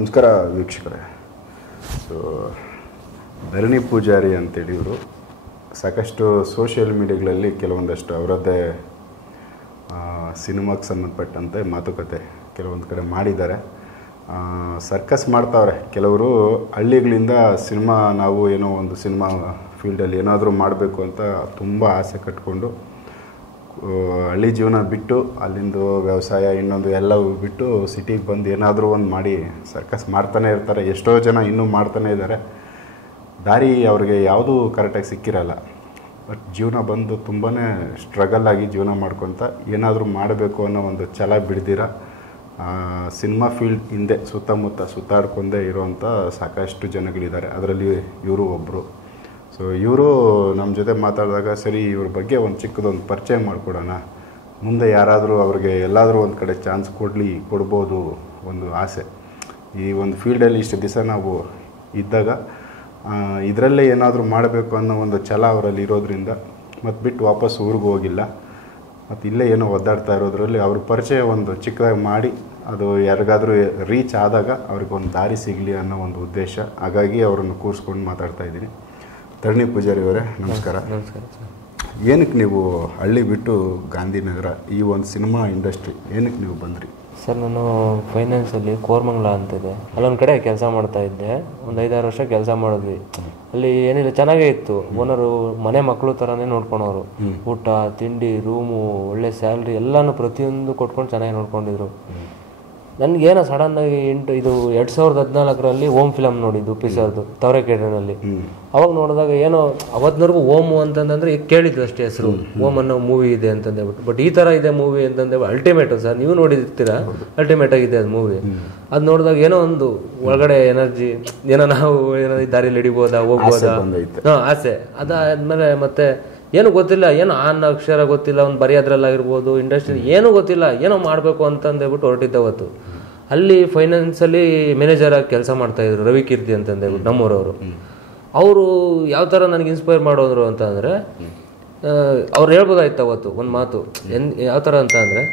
ನಮಸ್ಕಾರ ವೀಕ್ಷಕರೇ. ಸೊ ಧರಣಿ ಪೂಜಾರಿ ಅಂತೇಳಿ ಇವರು ಸಾಕಷ್ಟು ಸೋಷಿಯಲ್ ಮೀಡಿಯಾಗಳಲ್ಲಿ ಕೆಲವೊಂದಷ್ಟು ಅವರದ್ದೇ ಸಿನಿಮಾಗೆ ಸಂಬಂಧಪಟ್ಟಂತೆ ಮಾತುಕತೆ ಕೆಲವೊಂದು ಕಡೆ ಮಾಡಿದ್ದಾರೆ. ಸರ್ಕಸ್ ಮಾಡ್ತಾವ್ರೆ ಕೆಲವರು. ಹಳ್ಳಿಗಳಿಂದ ಸಿನಿಮಾ ನಾವು ಏನೋ ಒಂದು ಸಿನಿಮಾ ಫೀಲ್ಡಲ್ಲಿ ಏನಾದರೂ ಮಾಡಬೇಕು ಅಂತ ತುಂಬ ಆಸೆ ಕಟ್ಕೊಂಡು ಹಳ್ಳಿ ಜೀವನ ಬಿಟ್ಟು ಅಲ್ಲಿಂದ ವ್ಯವಸಾಯ ಇನ್ನೊಂದು ಎಲ್ಲವೂ ಬಿಟ್ಟು ಸಿಟಿಗೆ ಬಂದು ಏನಾದರೂ ಒಂದು ಮಾಡಿ ಸರ್ಕಸ್ ಮಾಡ್ತಾನೆ ಇರ್ತಾರೆ. ಎಷ್ಟೋ ಜನ ಇನ್ನೂ ಮಾಡ್ತಾನೆ ಇದ್ದಾರೆ. ದಾರಿ ಅವ್ರಿಗೆ ಯಾವುದೂ ಕರೆಕ್ಟಾಗಿ ಸಿಕ್ಕಿರಲ್ಲ. ಬಟ್ ಜೀವನ ಬಂದು ತುಂಬಾ ಸ್ಟ್ರಗಲ್ಲಾಗಿ ಜೀವನ ಮಾಡ್ಕೊತ ಏನಾದರೂ ಮಾಡಬೇಕು ಅನ್ನೋ ಒಂದು ಛಲ ಬಿಡ್ದಿರ ಸಿನಿಮಾ ಫೀಲ್ಡ್ ಹಿಂದೆ ಸುತ್ತಮುತ್ತ ಸುತ್ತಾಡ್ಕೊಂಡೇ ಇರೋವಂಥ ಸಾಕಷ್ಟು ಜನಗಳಿದ್ದಾರೆ. ಅದರಲ್ಲಿ ಇವರು ಒಬ್ಬರು. ಸೊ ಇವರು ನಮ್ಮ ಜೊತೆ ಮಾತಾಡಿದಾಗ ಸರಿ ಇವ್ರ ಬಗ್ಗೆ ಒಂದು ಚಿಕ್ಕದೊಂದು ಪರಿಚಯ ಮಾಡಿಕೊಡೋಣ, ಮುಂದೆ ಯಾರಾದರೂ ಅವ್ರಿಗೆ ಎಲ್ಲಾದರೂ ಒಂದು ಕಡೆ ಚಾನ್ಸ್ ಕೊಡ್ಬೋದು ಒಂದು ಆಸೆ. ಈ ಒಂದು ಫೀಲ್ಡಲ್ಲಿ ಇಷ್ಟು ದಿವಸ ನಾವು ಇದ್ದಾಗ ಇದರಲ್ಲೇ ಏನಾದರೂ ಮಾಡಬೇಕು ಅನ್ನೋ ಒಂದು ಛಲ ಅವರಲ್ಲಿ ಇರೋದ್ರಿಂದ ಮತ್ತು ಬಿಟ್ಟು ವಾಪಸ್ ಊರಿಗೆ ಹೋಗಿಲ್ಲ. ಮತ್ತು ಇಲ್ಲೇ ಏನೋ ಒದ್ದಾಡ್ತಾ ಇರೋದ್ರಲ್ಲಿ ಅವ್ರ ಪರಿಚಯ ಒಂದು ಚಿಕ್ಕದಾಗಿ ಮಾಡಿ ಅದು ಯಾರಿಗಾದರೂ ರೀಚ್ ಆದಾಗ ಅವ್ರಿಗೊಂದು ದಾರಿ ಸಿಗಲಿ ಅನ್ನೋ ಒಂದು ಉದ್ದೇಶ. ಹಾಗಾಗಿ ಅವರನ್ನು ಕೂರಿಸ್ಕೊಂಡು ಮಾತಾಡ್ತಾ ಇದ್ದೀನಿ. ಧರಣಿ ಪೂಜಾರಿ ಅವರೇ ನಮಸ್ಕಾರ. ನಮಸ್ಕಾರ ಸರ್. ಏನಕ್ಕೆ ನೀವು ಹಳ್ಳಿ ಬಿಟ್ಟು ಗಾಂಧಿನಗರ ಈ ಒಂದು ಸಿನಿಮಾ ಇಂಡಸ್ಟ್ರಿ ಏನಕ್ಕೆ ನೀವು ಬಂದ್ರಿ? ಸರ್ ನಾನು ಫೈನಾನ್ಸಲ್ಲಿ ಕೋರ್ಮಂಗ್ಲ ಅಂತಿದೆ, ಅಲ್ಲೊಂದು ಕಡೆ ಕೆಲಸ ಮಾಡ್ತಾ ಇದ್ದೆ. ಒಂದು 5-6 ವರ್ಷ ಕೆಲಸ ಮಾಡಿದ್ವಿ. ಅಲ್ಲಿ ಏನಿಲ್ಲ, ಚೆನ್ನಾಗೇ ಇತ್ತು. ಓನರು ಮನೆ ಮಕ್ಕಳು ಥರನೇ ನೋಡ್ಕೊಳೋರು. ಊಟ ತಿಂಡಿ ರೂಮು ಒಳ್ಳೆ ಸ್ಯಾಲ್ರಿ ಎಲ್ಲನೂ ಪ್ರತಿಯೊಂದು ಕೊಟ್ಕೊಂಡು ಚೆನ್ನಾಗಿ ನೋಡ್ಕೊಂಡಿದ್ರು. ನನಗೇನೋ ಸಡನ್ನಾಗಿ 2014ರಲ್ಲಿ ಓಮ್ ಫಿಲಮ್ ನೋಡಿದ್ದು ಪಿಸರ್ದು ತವರೆಕೆರೆನಲ್ಲಿ. ಅವಾಗ ನೋಡಿದಾಗ ಏನೋ ಅವತ್ತಿನವರೆಗೂ ಓಮು ಅಂತಂದ್ರೆ ಈಗ ಕೇಳಿದ್ದು ಅಷ್ಟೇ ಹೆಸರು, ಓಮ್ ಅನ್ನೋ ಮೂವಿ ಇದೆ ಅಂತಂದೇಳ್ಬಿಟ್ಟು. ಬಟ್ ಈ ಥರ ಇದೆ ಮೂವಿ ಅಂತಂದೇಳಿ ಅಲ್ಟಿಮೇಟು ಸರ್, ನೀವು ನೋಡಿರ್ತೀರಾ, ಅಲ್ಟಿಮೇಟ್ ಆಗಿದೆ ಅದು ಮೂವಿ. ಅದು ನೋಡಿದಾಗ ಏನೋ ಒಂದು ಒಳಗಡೆ ಎನರ್ಜಿ, ಏನೋ ನಾವು ಏನೋ ದಾರಿಯಲ್ಲಿ ಹಿಡಿಬೋದಾ ಹೋಗ್ಬೋದಾ ಆಸೆ. ಅದಾದ್ಮೇಲೆ ಮತ್ತೆ ಏನೂ ಗೊತ್ತಿಲ್ಲ, ಏನೋ ಅಕ್ಷರ ಗೊತ್ತಿಲ್ಲ, ಒಂದು ಬರೆಯೋದ್ರಲ್ಲಾಗಿರ್ಬೋದು, ಇಂಡಸ್ಟ್ರಿ ಏನೂ ಗೊತ್ತಿಲ್ಲ, ಏನೋ ಮಾಡಬೇಕು ಅಂತಂದೇಳ್ಬಿಟ್ಟು ಹೊರಟಿದ್ದವತ್ತು. ಅಲ್ಲಿ ಫೈನಾನ್ಸಲ್ಲಿ ಮ್ಯಾನೇಜರ್ ಆಗಿ ಕೆಲಸ ಮಾಡ್ತಾಯಿದ್ರು ರವಿ ಕೀರ್ತಿ ಅಂತಂದೇಳ್ಬಿಟ್ಟು ನಮ್ಮೂರವರು. ಅವರು ಯಾವ ಥರ ನನಗೆ ಇನ್ಸ್ಪೈರ್ ಮಾಡೋದ್ರು ಅಂತಂದರೆ, ಅವ್ರು ಹೇಳ್ಬೋದಾಯ್ತು ಅವತ್ತು ಒಂದು ಮಾತು. ಯಾವ ಥರ ಅಂತ ಅಂದರೆ,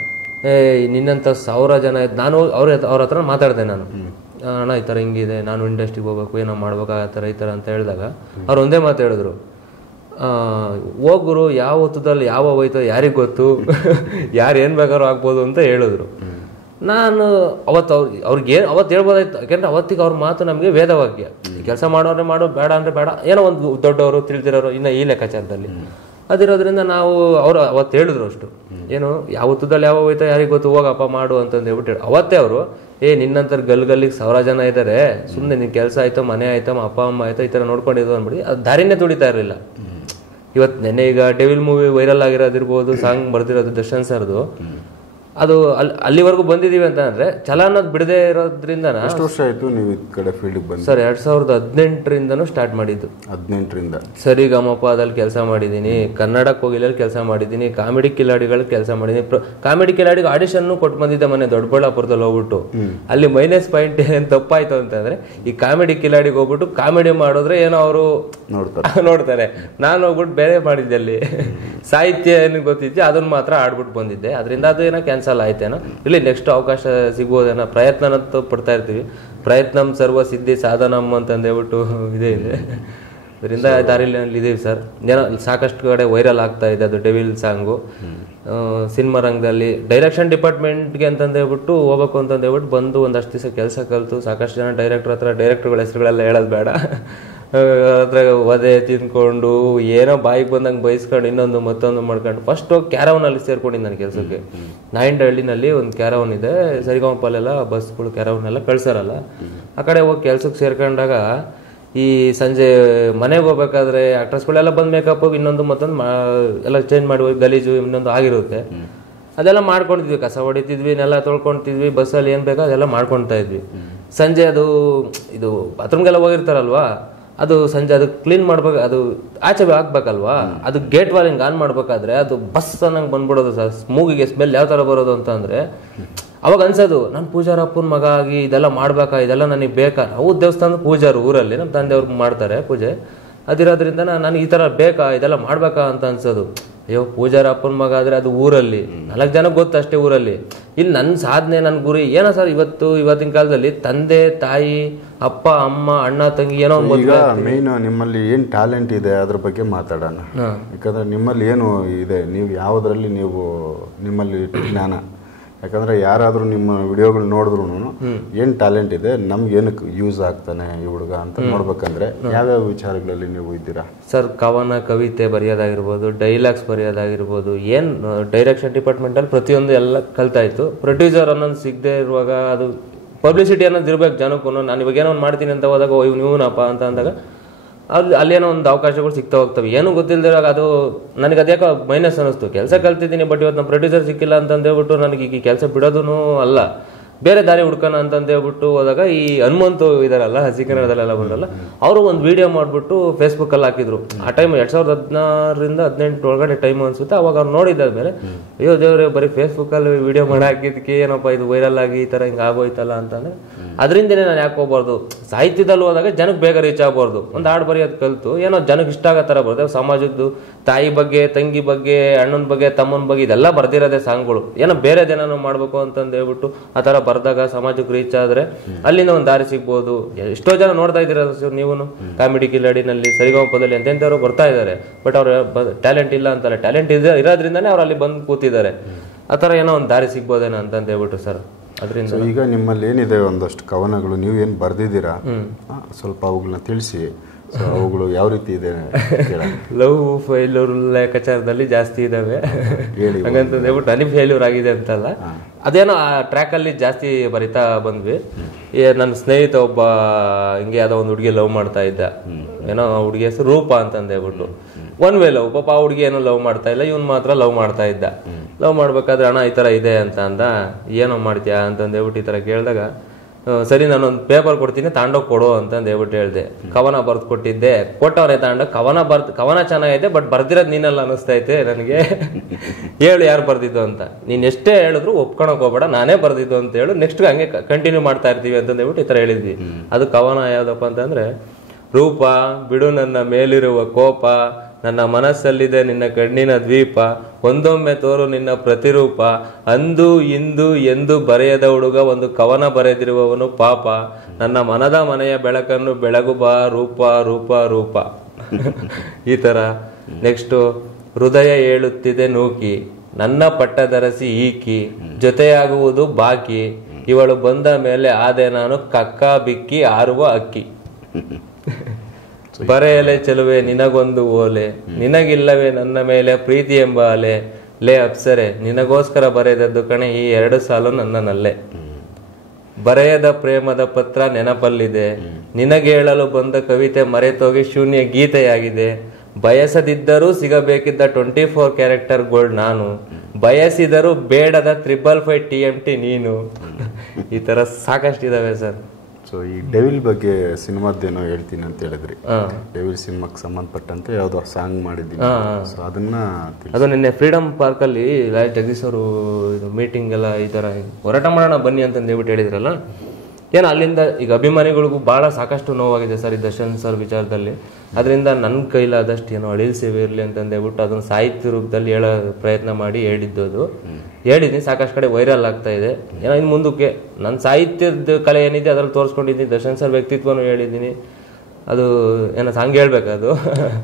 ನಿನ್ನಂಥ 1000 ಜನ ನಾನು ಅವ್ರ ಹತ್ರ ಮಾತಾಡಿದೆ ನಾನು. ಅಣ್ಣ ಈ ಥರ ಹಿಂಗಿದೆ, ನಾನು ಇಂಡಸ್ಟ್ರಿಗೆ ಹೋಗ್ಬೇಕು, ಏನೋ ಮಾಡ್ಬೇಕು ಆ ಥರ ಈ ಥರ ಅಂತ ಹೇಳಿದಾಗ ಅವ್ರು ಒಂದೇ ಮಾತು ಹೇಳಿದ್ರು, ಹೋಗುರು ಯಾವ ಹೊತ್ತದಲ್ಲಿ ಯಾವ ಹೋಯ್ತೋ ಯಾರಿಗೆ ಗೊತ್ತು, ಯಾರು ಏನು ಬೇಕಾದ್ರೂ ಆಗ್ಬೋದು ಅಂತ ಹೇಳಿದ್ರು. ನಾನು ಅವ್ರಿಗೆ ಅವತ್ತು ಹೇಳ್ಬೋದಾಯ್ತು. ಯಾಕೆಂದ್ರೆ ಅವತ್ತಿಗೆ ಅವ್ರ ಮಾತು ನಮಗೆ ವೇದವಾಕ್ಯ. ಕೆಲಸ ಮಾಡೋದ್ರೆ ಮಾಡು, ಬೇಡ ಅಂದರೆ ಬೇಡ, ಏನೋ ಒಂದು ದೊಡ್ಡವರು ತಿಳಿದಿರೋರು ಇನ್ನು ಈ ಲೆಕ್ಕಾಚಾರದಲ್ಲಿ ಅದಿರೋದ್ರಿಂದ ನಾವು ಅವರು ಅವತ್ತು ಹೇಳಿದ್ರು ಅಷ್ಟು. ಏನು ಯಾವ ಹೊತ್ತದಲ್ಲಿ ಯಾವ ಹೋಯ್ತೋ ಯಾರಿಗೆ ಗೊತ್ತು, ಹೋಗಪ್ಪ ಮಾಡು ಅಂತಂದು ಹೇಳ್ಬಿಟ್ಟು ಅವತ್ತೇ ಅವರು ನಿನ್ನಂತರ ಗಲ್ಲಿಗೆ 1000 ಜನ ಇದ್ದಾರೆ, ಸುಮ್ಮನೆ ನಿನ್ನ ಕೆಲಸ ಆಯ್ತೋ ಮನೆ ಆಯ್ತೋ ಅಪ್ಪ ಅಮ್ಮ ಆಯ್ತೋ ಈ ಥರ ನೋಡ್ಕೊಂಡಿದ್ದು ಅಂದ್ಬಿಡಿ ಅದು ದಾರಿನೇ ತುಳಿತಾ ಇರಲಿಲ್ಲ. ಇವತ್ತು ನೆನ್ನೆ ಈಗ ಡೆವಿಲ್ ಮೂವಿ ವೈರಲ್ ಆಗಿರೋದಿರ್ಬೋದು, ಸಾಂಗ್ ಬರ್ದಿರೋದು ದರ್ಶನ್ ಸರ್ದು, ಅದು ಅಲ್ಲಿವರೆಗೂ ಬಂದಿದ್ದೀವಿ ಅಂತ ಅಂದರೆ ಛಲ ಅನ್ನೋದು ಬಿಡದೇ ಇರೋದ್ರಿಂದ. ಎಷ್ಟು ವರ್ಷ ಆಯಿತು ನೀವು ಈ ಕಡೆ ಫೀಲ್ಡಿಗೆ ಬಂದು? ಸರ್ 2018ರಿಂದನೂ ಸ್ಟಾರ್ಟ್ ಮಾಡಿದ್ದು. 18ರಿಂದ ಸರಿಗಮಪದಲ್ಲಿ ಕೆಲಸ ಮಾಡಿದ್ದೀನಿ, ಕನ್ನಡ ಕೋಗಿಲಲ್ಲಿ ಕೆಲಸ ಮಾಡಿದ್ದೀನಿ, ಕಾಮಿಡಿ ಕಿಲಾಡಿಗಳು ಕೆಲಸ ಮಾಡಿದ್ದೀನಿ. ಕಾಮಿಡಿ ಕಿಲಾಡಿಗೆ ಆಡಿಷನ್ನು ಕೊಟ್ಟು ಬಂದಿದ್ದೆ ಮೊನ್ನೆ ದೊಡ್ಡಬಳ್ಳಾಪುರದಲ್ಲಿ ಹೋಗ್ಬಿಟ್ಟು. ಅಲ್ಲಿ ಮೈನಸ್ ಪಾಯಿಂಟ್ ಏನು ತಪ್ಪಾಯ್ತು ಅಂತಂದರೆ, ಈ ಕಾಮಿಡಿ ಕಿಲಾಡಿಗೆ ಹೋಗ್ಬಿಟ್ಟು ಕಾಮಿಡಿ ಮಾಡಿದ್ರೆ ಏನೋ ಅವರು ನೋಡ್ತಾರೆ. ನಾನು ಹೋಗ್ಬಿಟ್ಟು ಬೇರೆ ಮಾಡಿದ್ದೆ. ಅಲ್ಲಿ ಸಾಹಿತ್ಯ ಏನು ಗೊತ್ತಿದ್ದೆ ಅದನ್ನು ಮಾತ್ರ ಆಡ್ಬಿಟ್ಟು ಬಂದಿದ್ದೆ. ಅದರಿಂದ ಅದು ಏನೋ ಕ್ಯಾನ್ಸಲ್ ಆಯ್ತೇನೋ, ಇಲ್ಲಿ ನೆಕ್ಸ್ಟ್ ಅವಕಾಶ ಸಿಗ್ಬೋದೇನೋ, ಪ್ರಯತ್ನನಂತೂ ಪಡ್ತಾ ಇರ್ತೀವಿ. ಪ್ರಯತ್ನಂ ಸರ್ವ ಸಿದ್ಧಿ ಸಾಧನಂ ಅಂತಂದೇಳ್ಬಿಟ್ಟು ಇದೆ. ಅದರಿಂದ ದಾರಿಯಲ್ಲಿ ಇದೀವಿ ಸರ್. ಏನೋ ಸಾಕಷ್ಟು ಕಡೆ ವೈರಲ್ ಆಗ್ತಾ ಇದೆ ಅದು ಡೆವಿಲ್ ಸಾಂಗು. ಸಿನಿಮಾ ರಂಗದಲ್ಲಿ ಡೈರೆಕ್ಷನ್ ಡಿಪಾರ್ಟ್ಮೆಂಟ್ಗೆ ಅಂತಂದೇಳ್ಬಿಟ್ಟು ಹೋಗ್ಬೇಕು ಅಂತಂದೇಳ್ಬಿಟ್ಟು ಬಂದು ಒಂದಷ್ಟು ದಿವಸ ಕೆಲಸ ಕಲಿತು ಸಾಕಷ್ಟು ಜನ ಡೈರೆಕ್ಟರ್ಗಳ ಹೆಸರುಗಳೆಲ್ಲ ಹೇಳೋದು ಬೇಡ, ಅದ್ರ ಒದೆ ತಿಂದ್ಕೊಂಡು ಏನೋ ಬಾಯಿಗೆ ಬಂದಂಗೆ ಬಯಸ್ಕೊಂಡು ಇನ್ನೊಂದು ಮತ್ತೊಂದು ಮಾಡ್ಕೊಂಡು ಫಸ್ಟ್ ಹೋಗಿ ಕ್ಯಾರವನಲ್ಲಿ ಸೇರ್ಕೊಂಡಿದ್ದು ನನ್ನ ಕೆಲಸಕ್ಕೆ. ನಾಯಿಂಡಹಳ್ಳಿನಲ್ಲಿ ಒಂದು ಕ್ಯಾರವನ್ ಇದೆ, ಸರಿಗಮಪಲ್ಲೆಲ್ಲ ಬಸ್ಗಳು ಕ್ಯಾರವನ್ನೆಲ್ಲ ಕಳ್ಸಾರಲ್ಲ, ಆ ಕಡೆ ಹೋಗಿ ಕೆಲ್ಸಕ್ಕೆ ಸೇರ್ಕೊಂಡಾಗ ಈ ಸಂಜೆ ಮನೆಗೆ ಹೋಗ್ಬೇಕಾದ್ರೆ ಆಕ್ಟ್ರೆಸ್ಗಳೆಲ್ಲ ಬಂದು ಮೇಕಪ್ ಇನ್ನೊಂದು ಮತ್ತೊಂದು ಎಲ್ಲ ಚೇಂಜ್ ಮಾಡಿ ಗಲೀಜು ಇನ್ನೊಂದು ಆಗಿರುತ್ತೆ. ಅದೆಲ್ಲ ಮಾಡ್ಕೊತಿದ್ವಿ, ಕಸ ಹೊಡಿತಿದ್ವಿ, ನೆಲ ತೊಳ್ಕೊತಿದ್ವಿ, ಬಸ್ಸಲ್ಲಿ ಏನು ಬೇಕೋ ಅದೆಲ್ಲ ಮಾಡ್ಕೊತಾ ಇದ್ವಿ. ಸಂಜೆ ಇದು ಬಾತ್ರೂಮ್ಗೆಲ್ಲ ಹೋಗಿರ್ತಾರಲ್ವಾ, ಅದು ಸಂಜೆ ಅದು ಕ್ಲೀನ್ ಮಾಡ್ಬೇಕು, ಅದು ಆಚೆ ಹಾಕ್ಬೇಕಲ್ವಾ, ಅದು ಗೇಟ್ ವಾಲಿಂಗ್ ಆನ್ ಮಾಡ್ಬೇಕಾದ್ರೆ ಅದು ಬಸ್ ಅನ್ನಂಗೆ ಬಂದ್ಬಿಡೋದು ಸರ್. ಮೂಗಿಗೆ ಸ್ಮೆಲ್ ಯಾವ ಥರ ಬರೋದು ಅಂತ ಅಂದರೆ, ಅವಾಗ ಅನ್ಸೋದು ನಾನು ಪೂಜಾರಪ್ಪನ ಮಗ ಆಗಿ ಇದೆಲ್ಲ ಮಾಡ್ಬೇಕಾ, ಇದೆಲ್ಲ ನನಗೆ ಬೇಕಾ. ನಾವು ದೇವಸ್ಥಾನದ ಪೂಜಾರು ಊರಲ್ಲಿ ನಮ್ಮ ತಂದೆಯವ್ರಿಗೆ ಮಾಡ್ತಾರೆ ಪೂಜೆ, ಅದಿರೋದ್ರಿಂದ ನಾನು ಈ ಥರ ಬೇಕಾ, ಇದೆಲ್ಲ ಮಾಡ್ಬೇಕಾ ಅಂತ ಅನ್ಸೋದು. ಅಯ್ಯೋ ಪೂಜಾರ ಅಪ್ಪನ ಮಗ ಆದ್ರೆ ಅದು ಊರಲ್ಲಿ 4 ಜನಕ್ಕೆ ಗೊತ್ತು ಅಷ್ಟೇ ಊರಲ್ಲಿ. ಇಲ್ಲಿ ನನ್ನ ಸಾಧನೆ, ನನ್ನ ಗುರಿ ಏನೋ ಸರ್. ಇವತ್ತಿನ ಕಾಲದಲ್ಲಿ ತಂದೆ ತಾಯಿ, ಅಪ್ಪ ಅಮ್ಮ, ಅಣ್ಣ ತಂಗಿ ಏನೋ ಈಗ ಮೇನ್ ನಿಮ್ಮಲ್ಲಿ ಏನು ಟ್ಯಾಲೆಂಟ್ ಇದೆ ಅದ್ರ ಬಗ್ಗೆ ಮಾತಾಡೋಣ. ಯಾಕಂದ್ರೆ ನಿಮ್ಮಲ್ಲಿ ಏನು ಇದೆ, ನೀವು ಯಾವುದರಲ್ಲಿ ನಿಮ್ಮಲ್ಲಿ ಜ್ಞಾನ, ಯಾಕಂದ್ರೆ ಯಾರಾದರೂ ನಿಮ್ಮ ವಿಡಿಯೋಗಳು ನೋಡಿದ್ರು ಏನು ಟ್ಯಾಲೆಂಟ್ ಇದೆ, ನಮ್ಗೆ ಏನಕ್ಕೆ ಯೂಸ್ ಆಗ್ತಾನೆ ಈ ಹುಡುಗ ಅಂತ ನೋಡ್ಬೇಕಂದ್ರೆ ಯಾವ್ಯಾವ ವಿಚಾರಗಳಲ್ಲಿ ನೀವು ಇದ್ದೀರಾ ಸರ್? ಕವನ ಕವಿತೆ ಬರೆಯೋದಾಗಿರ್ಬೋದು, ಡೈಲಾಗ್ಸ್ ಬರೆಯೋದಾಗಿರ್ಬೋದು, ಏನು ಡೈರೆಕ್ಷನ್ ಡಿಪಾರ್ಟ್ಮೆಂಟಲ್ಲಿ ಪ್ರತಿಯೊಂದು ಎಲ್ಲ ಕಲ್ತಾಯಿತು. ಪ್ರೊಡ್ಯೂಸರ್ ಅನ್ನೋದು ಸಿಗದೆ ಇರುವಾಗ ಅದು ಪಬ್ಲಿಸಿಟಿ ಅನ್ನೋದು ಇರ್ಬೇಕು ಜನಕ್ಕೂ. ನಾನು ಇವಾಗ ಏನೋ ಒಂದು ಮಾಡ್ತೀನಿ ಅಂತ ಹೋದಾಗ ಇವನಪ್ಪ ಅಂತ ಅಂದಾಗ ಅಲ್ಲೇನೋ ಒಂದು ಅವಕಾಶಗಳು ಸಿಗ್ತಾ ಹೋಗ್ತವೆ. ಏನೂ ಗೊತ್ತಿಲ್ಲದಿರುವಾಗ ಅದು ನನಗೆ ಅದ್ಯಾಕೋ ಮೈನಸ್ ಅನ್ನಿಸ್ತು. ಕೆಲಸ ಕಲ್ತಿದ್ದೀನಿ, ಬಟ್ ಇವತ್ತು ನಮ್ಮ ಪ್ರೊಡ್ಯೂಸರ್ ಸಿಕ್ಕಿಲ್ಲ ಅಂತಂದೇಳ್ಬಿಟ್ಟು ನನಗೆ ಈ ಕೆಲಸ ಬಿಡೋದೂ ಅಲ್ಲ, ಬೇರೆ ದಾರಿ ಹುಡ್ಕೋಣ ಅಂತಂದೇಳ್ಬಿಟ್ಟು ಹೋದಾಗ ಈ ಹನುಮಂತು ಇದಾರಲ್ಲ, ಹಸಿ ಕನ್ನಡದಲ್ಲೆಲ್ಲ ಬಂದಲ್ಲ, ಅವರು ಒಂದು ವಿಡಿಯೋ ಮಾಡಿಬಿಟ್ಟು ಫೇಸ್ಬುಕ್ಕಲ್ಲಿ ಹಾಕಿದ್ರು. ಆ ಟೈಮ್ 2016ರಿಂದ 2018 ಒಳಗಡೆ ಟೈಮ್ ಅನ್ಸುತ್ತೆ. ಅವಾಗ ಅವ್ರು ನೋಡಿದ್ದಾದ್ಮೇಲೆ ಅಯ್ಯೋ ದೇವ್ರೆ, ಬರೀ ಫೇಸ್ಬುಕ್ಕಲ್ಲಿ ವಿಡಿಯೋ ಮಾಡಿ ಹಾಕಿದ್ದಕ್ಕೆ ಏನಪ್ಪ ಇದು ವೈರಲ್ ಆಗಿ ಈ ಥರ ಹಿಂಗೆ ಆಗೋಯ್ತಲ್ಲ ಅಂತಂದರೆ ಅದರಿಂದನೇ ನಾನು ಯಾಕೆ ಹೋಗ್ಬಾರ್ದು. ಸಾಹಿತ್ಯದಲ್ಲಿ ಹೋದಾಗ ಜನಕ್ಕೆ ಬೇಗ ರೀಚ್ ಆಗ್ಬಾರ್ದು. ಒಂದು ಹಾಡು ಬರೆಯೋದು ಕಲಿತು ಏನೋ ಜನಕ್ಕೆ ಇಷ್ಟ ಆಗೋ ಥರ ಬರ್ತದೆ. ಸಮಾಜದ್ದು ತಾಯಿ ಬಗ್ಗೆ, ತಂಗಿ ಬಗ್ಗೆ, ಅಣ್ಣನ ಬಗ್ಗೆ, ತಮ್ಮನ ಬಗ್ಗೆ ಇದೆಲ್ಲ ಬರ್ದಿರೋದೇ ಸಾಂಗ್ಗಳು. ಏನೋ ಬೇರೆದೇನೋ ಮಾಡಬೇಕು ಅಂತಂದೇಳ್ಬಿಟ್ಟು ಆ ಥರ ಬರ್ದಾಗ ಸಮಾಜಕ್ಕೆ ರೀಚ್ ಆದ್ರೆ ಅಲ್ಲಿಂದ ಒಂದು ದಾರಿ ಸಿಗ್ಬೋದು. ಎಷ್ಟೋ ಜನ ನೋಡ್ತಾ ಇದ್ದೀರ ನೀವು ಕಾಮಿಡಿ ಕಿಲಾಡಿನಲ್ಲಿ, ಸರಿಗಮಪದಲ್ಲಿ ಎಂತೆಂಥವ್ರು ಬರ್ತಾ ಇದ್ದಾರೆ. ಬಟ್ ಅವ್ರ ಟ್ಯಾಲೆಂಟ್ ಇಲ್ಲ ಅಂತಲ್ಲ, ಟ್ಯಾಲೆಂಟ್ ಇರೋದ್ರಿಂದಾನೇ ಅವ್ರು ಅಲ್ಲಿ ಬಂದು ಕೂತಿದ್ದಾರೆ. ಆ ಥರ ಏನೋ ಒಂದು ದಾರಿ ಸಿಗ್ಬೋದೇನೋ ಅಂತ ಹೇಳ್ಬಿಟ್ಟು ಸರ್. ಅದರಿಂದ ಈಗ ನಿಮ್ಮಲ್ಲಿ ಏನಿದೆ ಒಂದಷ್ಟು ಕವನಗಳು ನೀವು ಏನು ಬರ್ದಿದ್ದೀರಾ, ಸ್ವಲ್ಪ ಅವುಗಳನ್ನ ತಿಳಿಸಿ. ಅವುಗಳು ಯಾವ ರೀತಿ ಇದೆ? ಲವ್ ಫೇಲ್ಯೂರ್ ಲೆಕ್ಕಾಚಾರದಲ್ಲಿ ಜಾಸ್ತಿ ಇದಾವೆ ಹಂಗಂತಂದೇಳ್ಬಿಟ್ಟು ನನಗೆ ಫೇಲ್ಯೂರ್ ಆಗಿದೆ ಅಂತಲ್ಲ, ಅದೇನೋ ಆ ಟ್ರ್ಯಾಕಲ್ಲಿ ಜಾಸ್ತಿ ಬರಿತಾ ಬಂದ್ವಿ. ನನ್ನ ಸ್ನೇಹಿತ ಒಬ್ಬ ಹಿಂಗೆ ಯಾವುದೋ ಒಂದು ಹುಡುಗಿ ಲವ್ ಮಾಡ್ತಾ ಇದ್ದ. ಏನೋ ಹುಡುಗಿ ಹೆಸರು ರೂಪ ಅಂತಂದೇಳ್ಬಿಟ್ಟು ಒನ್ ವೇ ಲವ್. ಪಾಪ ಆ ಹುಡುಗಿ ಏನೋ ಲವ್ ಮಾಡ್ತಾ ಇಲ್ಲ, ಇವನು ಮಾತ್ರ ಲವ್ ಮಾಡ್ತಾ ಇದ್ದ. ಲವ್ ಮಾಡ್ಬೇಕಾದ್ರೆ ಅಣ್ಣ ಈ ಥರ ಇದೆ ಅಂತ ಅಂದ. ಏನೋ ಮಾಡ್ತೀಯಾ ಅಂತಂದೇಳ್ಬಿಟ್ಟು ಈ ಥರ ಕೇಳಿದಾಗ ಸರಿ ನಾನೊಂದು ಪೇಪರ್ ಕೊಡ್ತೀನಿ ತಾಂಡೋಗಿ ಕೊಡು ಅಂತಂದು ಹೇಳ್ಬಿಟ್ಟು ಹೇಳಿದೆ. ಕವನ ಬರ್ದು ಕೊಟ್ಟಿದ್ದೆ, ಕೊಟ್ಟವನೇ ತಾಂಡೋಗಿ. ಕವನ ಚೆನ್ನಾಗೈತೆ, ಬಟ್ ಬರ್ದಿರೋದು ನೀನಲ್ಲ ಅನ್ನಿಸ್ತೈತೆ ನನಗೆ. ಹೇಳು ಯಾರು ಬರ್ದಿದ್ದು ಅಂತ. ನೀನು ಎಷ್ಟೇ ಹೇಳಿದ್ರು ಒಪ್ಕೊಳಕ್ ಹೋಗ್ಬೇಡ, ನಾನೇ ಬರ್ದಿದ್ದು ಅಂತ ಹೇಳು, ನೆಕ್ಸ್ಟ್ ಹಂಗೆ ಕಂಟಿನ್ಯೂ ಮಾಡ್ತಾ ಇರ್ತೀವಿ ಅಂತಂದು ಹೇಳ್ಬಿಟ್ಟು ಈ ಥರ ಹೇಳಿದ್ವಿ. ಅದು ಕವನ ಯಾವುದಪ್ಪ ಅಂತಂದ್ರೆ, ರೂಪ ಬಿಡು ನನ್ನ ಮೇಲಿರುವ ಕೋಪ, ನನ್ನ ಮನಸ್ಸಲ್ಲಿದೆ ನಿನ್ನ ಕಣ್ಣಿನ ದ್ವೀಪ, ಒಂದೊಮ್ಮೆ ತೋರು ನಿನ್ನ ಪ್ರತಿರೂಪ, ಅಂದು ಇಂದು ಎಂದು ಬರೆಯದ ಹುಡುಗ ಒಂದು ಕವನ ಬರೆದಿರುವವನು ಪಾಪ, ನನ್ನ ಮನದ ಮನೆಯ ಬೆಳಕನ್ನು ಬೆಳಗು ಬಾ ರೂಪ ರೂಪ ರೂಪ. ಈ ಥರ. ನೆಕ್ಸ್ಟು, ಹೃದಯ ಹೇಳುತ್ತಿದೆ ನೂಕಿ, ನನ್ನ ಪಟ್ಟದರಸಿ ಈಕಿ, ಜೊತೆಯಾಗುವುದು ಬಾಕಿ, ಇವಳು ಬಂದ ಮೇಲೆ ಆದೆ ನಾನು ಕಕ್ಕ ಬಿಕ್ಕಿ ಆರುವ ಅಕ್ಕಿ. ಬರೆಯಲೆ ಚೆಲುವೆ ನಿನಗೊಂದು ಓಲೆ, ನಿನಗಿಲ್ಲವೇ ನನ್ನ ಮೇಲೆ ಪ್ರೀತಿ ಎಂಬ ಅಲೆ, ಲೇ ಅಪ್ಸರೆ ನಿನಗೋಸ್ಕರ ಬರೆದದ್ದು ಕಣೆ ಈ 2 ಸಾಲು ನನ್ನನಲ್ಲೇ. ಬರೆಯದ ಪ್ರೇಮದ ಪತ್ರ ನೆನಪಲ್ಲಿದೆ, ನಿನಗೇಳಲು ಬಂದ ಕವಿತೆ ಮರೆತೋಗಿ ಶೂನ್ಯ ಗೀತೆಯಾಗಿದೆ, ಬಯಸದಿದ್ದರೂ ಸಿಗಬೇಕಿದ್ದ 24 ಕ್ಯಾರೆಕ್ಟರ್ಗಳು ನಾನು, ಬಯಸಿದರೂ ಬೇಡದ 555 TMT ನೀನು. ಈ ತರ ಸಾಕಷ್ಟಿದಾವೆ ಸರ್. ಸೊ ಈ ಡೆವಿಲ್ ಬಗ್ಗೆ ಸಿನಿಮಾದ್ದೇನೋ ಹೇಳ್ತೀನಿ ಅಂತ ಹೇಳಿದ್ರಿ. ಡೆವಿಲ್ ಸಿನಿಮಾಕ್ಕೆ ಸಂಬಂಧಪಟ್ಟಂತೆ ಯಾವುದೋ ಸಾಂಗ್ ಮಾಡಿದ್ದೀನಿ. ಸೊ ಅದು ನಿನ್ನೆ ಫ್ರೀಡಮ್ ಪಾರ್ಕಲ್ಲಿ ಜಗದೀಶ್ ಅವರು ಮೀಟಿಂಗ್ ಎಲ್ಲ ಈ ಥರ ಹೋರಾಟ ಮಾಡೋಣ ಬನ್ನಿ ಅಂತಂದು ಹೇಳ್ಬಿಟ್ಟು ಹೇಳಿದ್ರಲ್ಲ, ಏನೋ ಅಲ್ಲಿಂದ ಈಗ ಅಭಿಮಾನಿಗಳಿಗೂ ಭಾಳ ಸಾಕಷ್ಟು ನೋವಾಗಿದೆ ಸರ್ ಈ ದರ್ಶನ್ ಸರ್ ವಿಚಾರದಲ್ಲಿ. ಅದರಿಂದ ನನ್ನ ಕೈಲಾದಷ್ಟು ಏನೋ ಅಳಿಲ್ ಸೇವೆ ಇರಲಿ ಅಂತಂದೇಳ್ಬಿಟ್ಟು ಅದನ್ನು ಸಾಹಿತ್ಯ ರೂಪದಲ್ಲಿ ಹೇಳೋ ಪ್ರಯತ್ನ ಮಾಡಿ ಹೇಳಿದ್ದೀನಿ. ಸಾಕಷ್ಟು ಕಡೆ ವೈರಲ್ ಆಗ್ತಾ ಇದೆ. ಏನೋ ಇನ್ನು ಮುಂದಕ್ಕೆ ನನ್ನ ಸಾಹಿತ್ಯದ ಕಲೆ ಏನಿದೆ ಅದರಲ್ಲಿ ತೋರಿಸ್ಕೊಂಡಿದ್ದೀನಿ. ದರ್ಶನ್ ಸರ್ ವ್ಯಕ್ತಿತ್ವನೂ ಹೇಳಿದ್ದೀನಿ. ಅದು ಏನೋ ಸಾಂಗ್ ಹೇಳ್ಬೇಕದು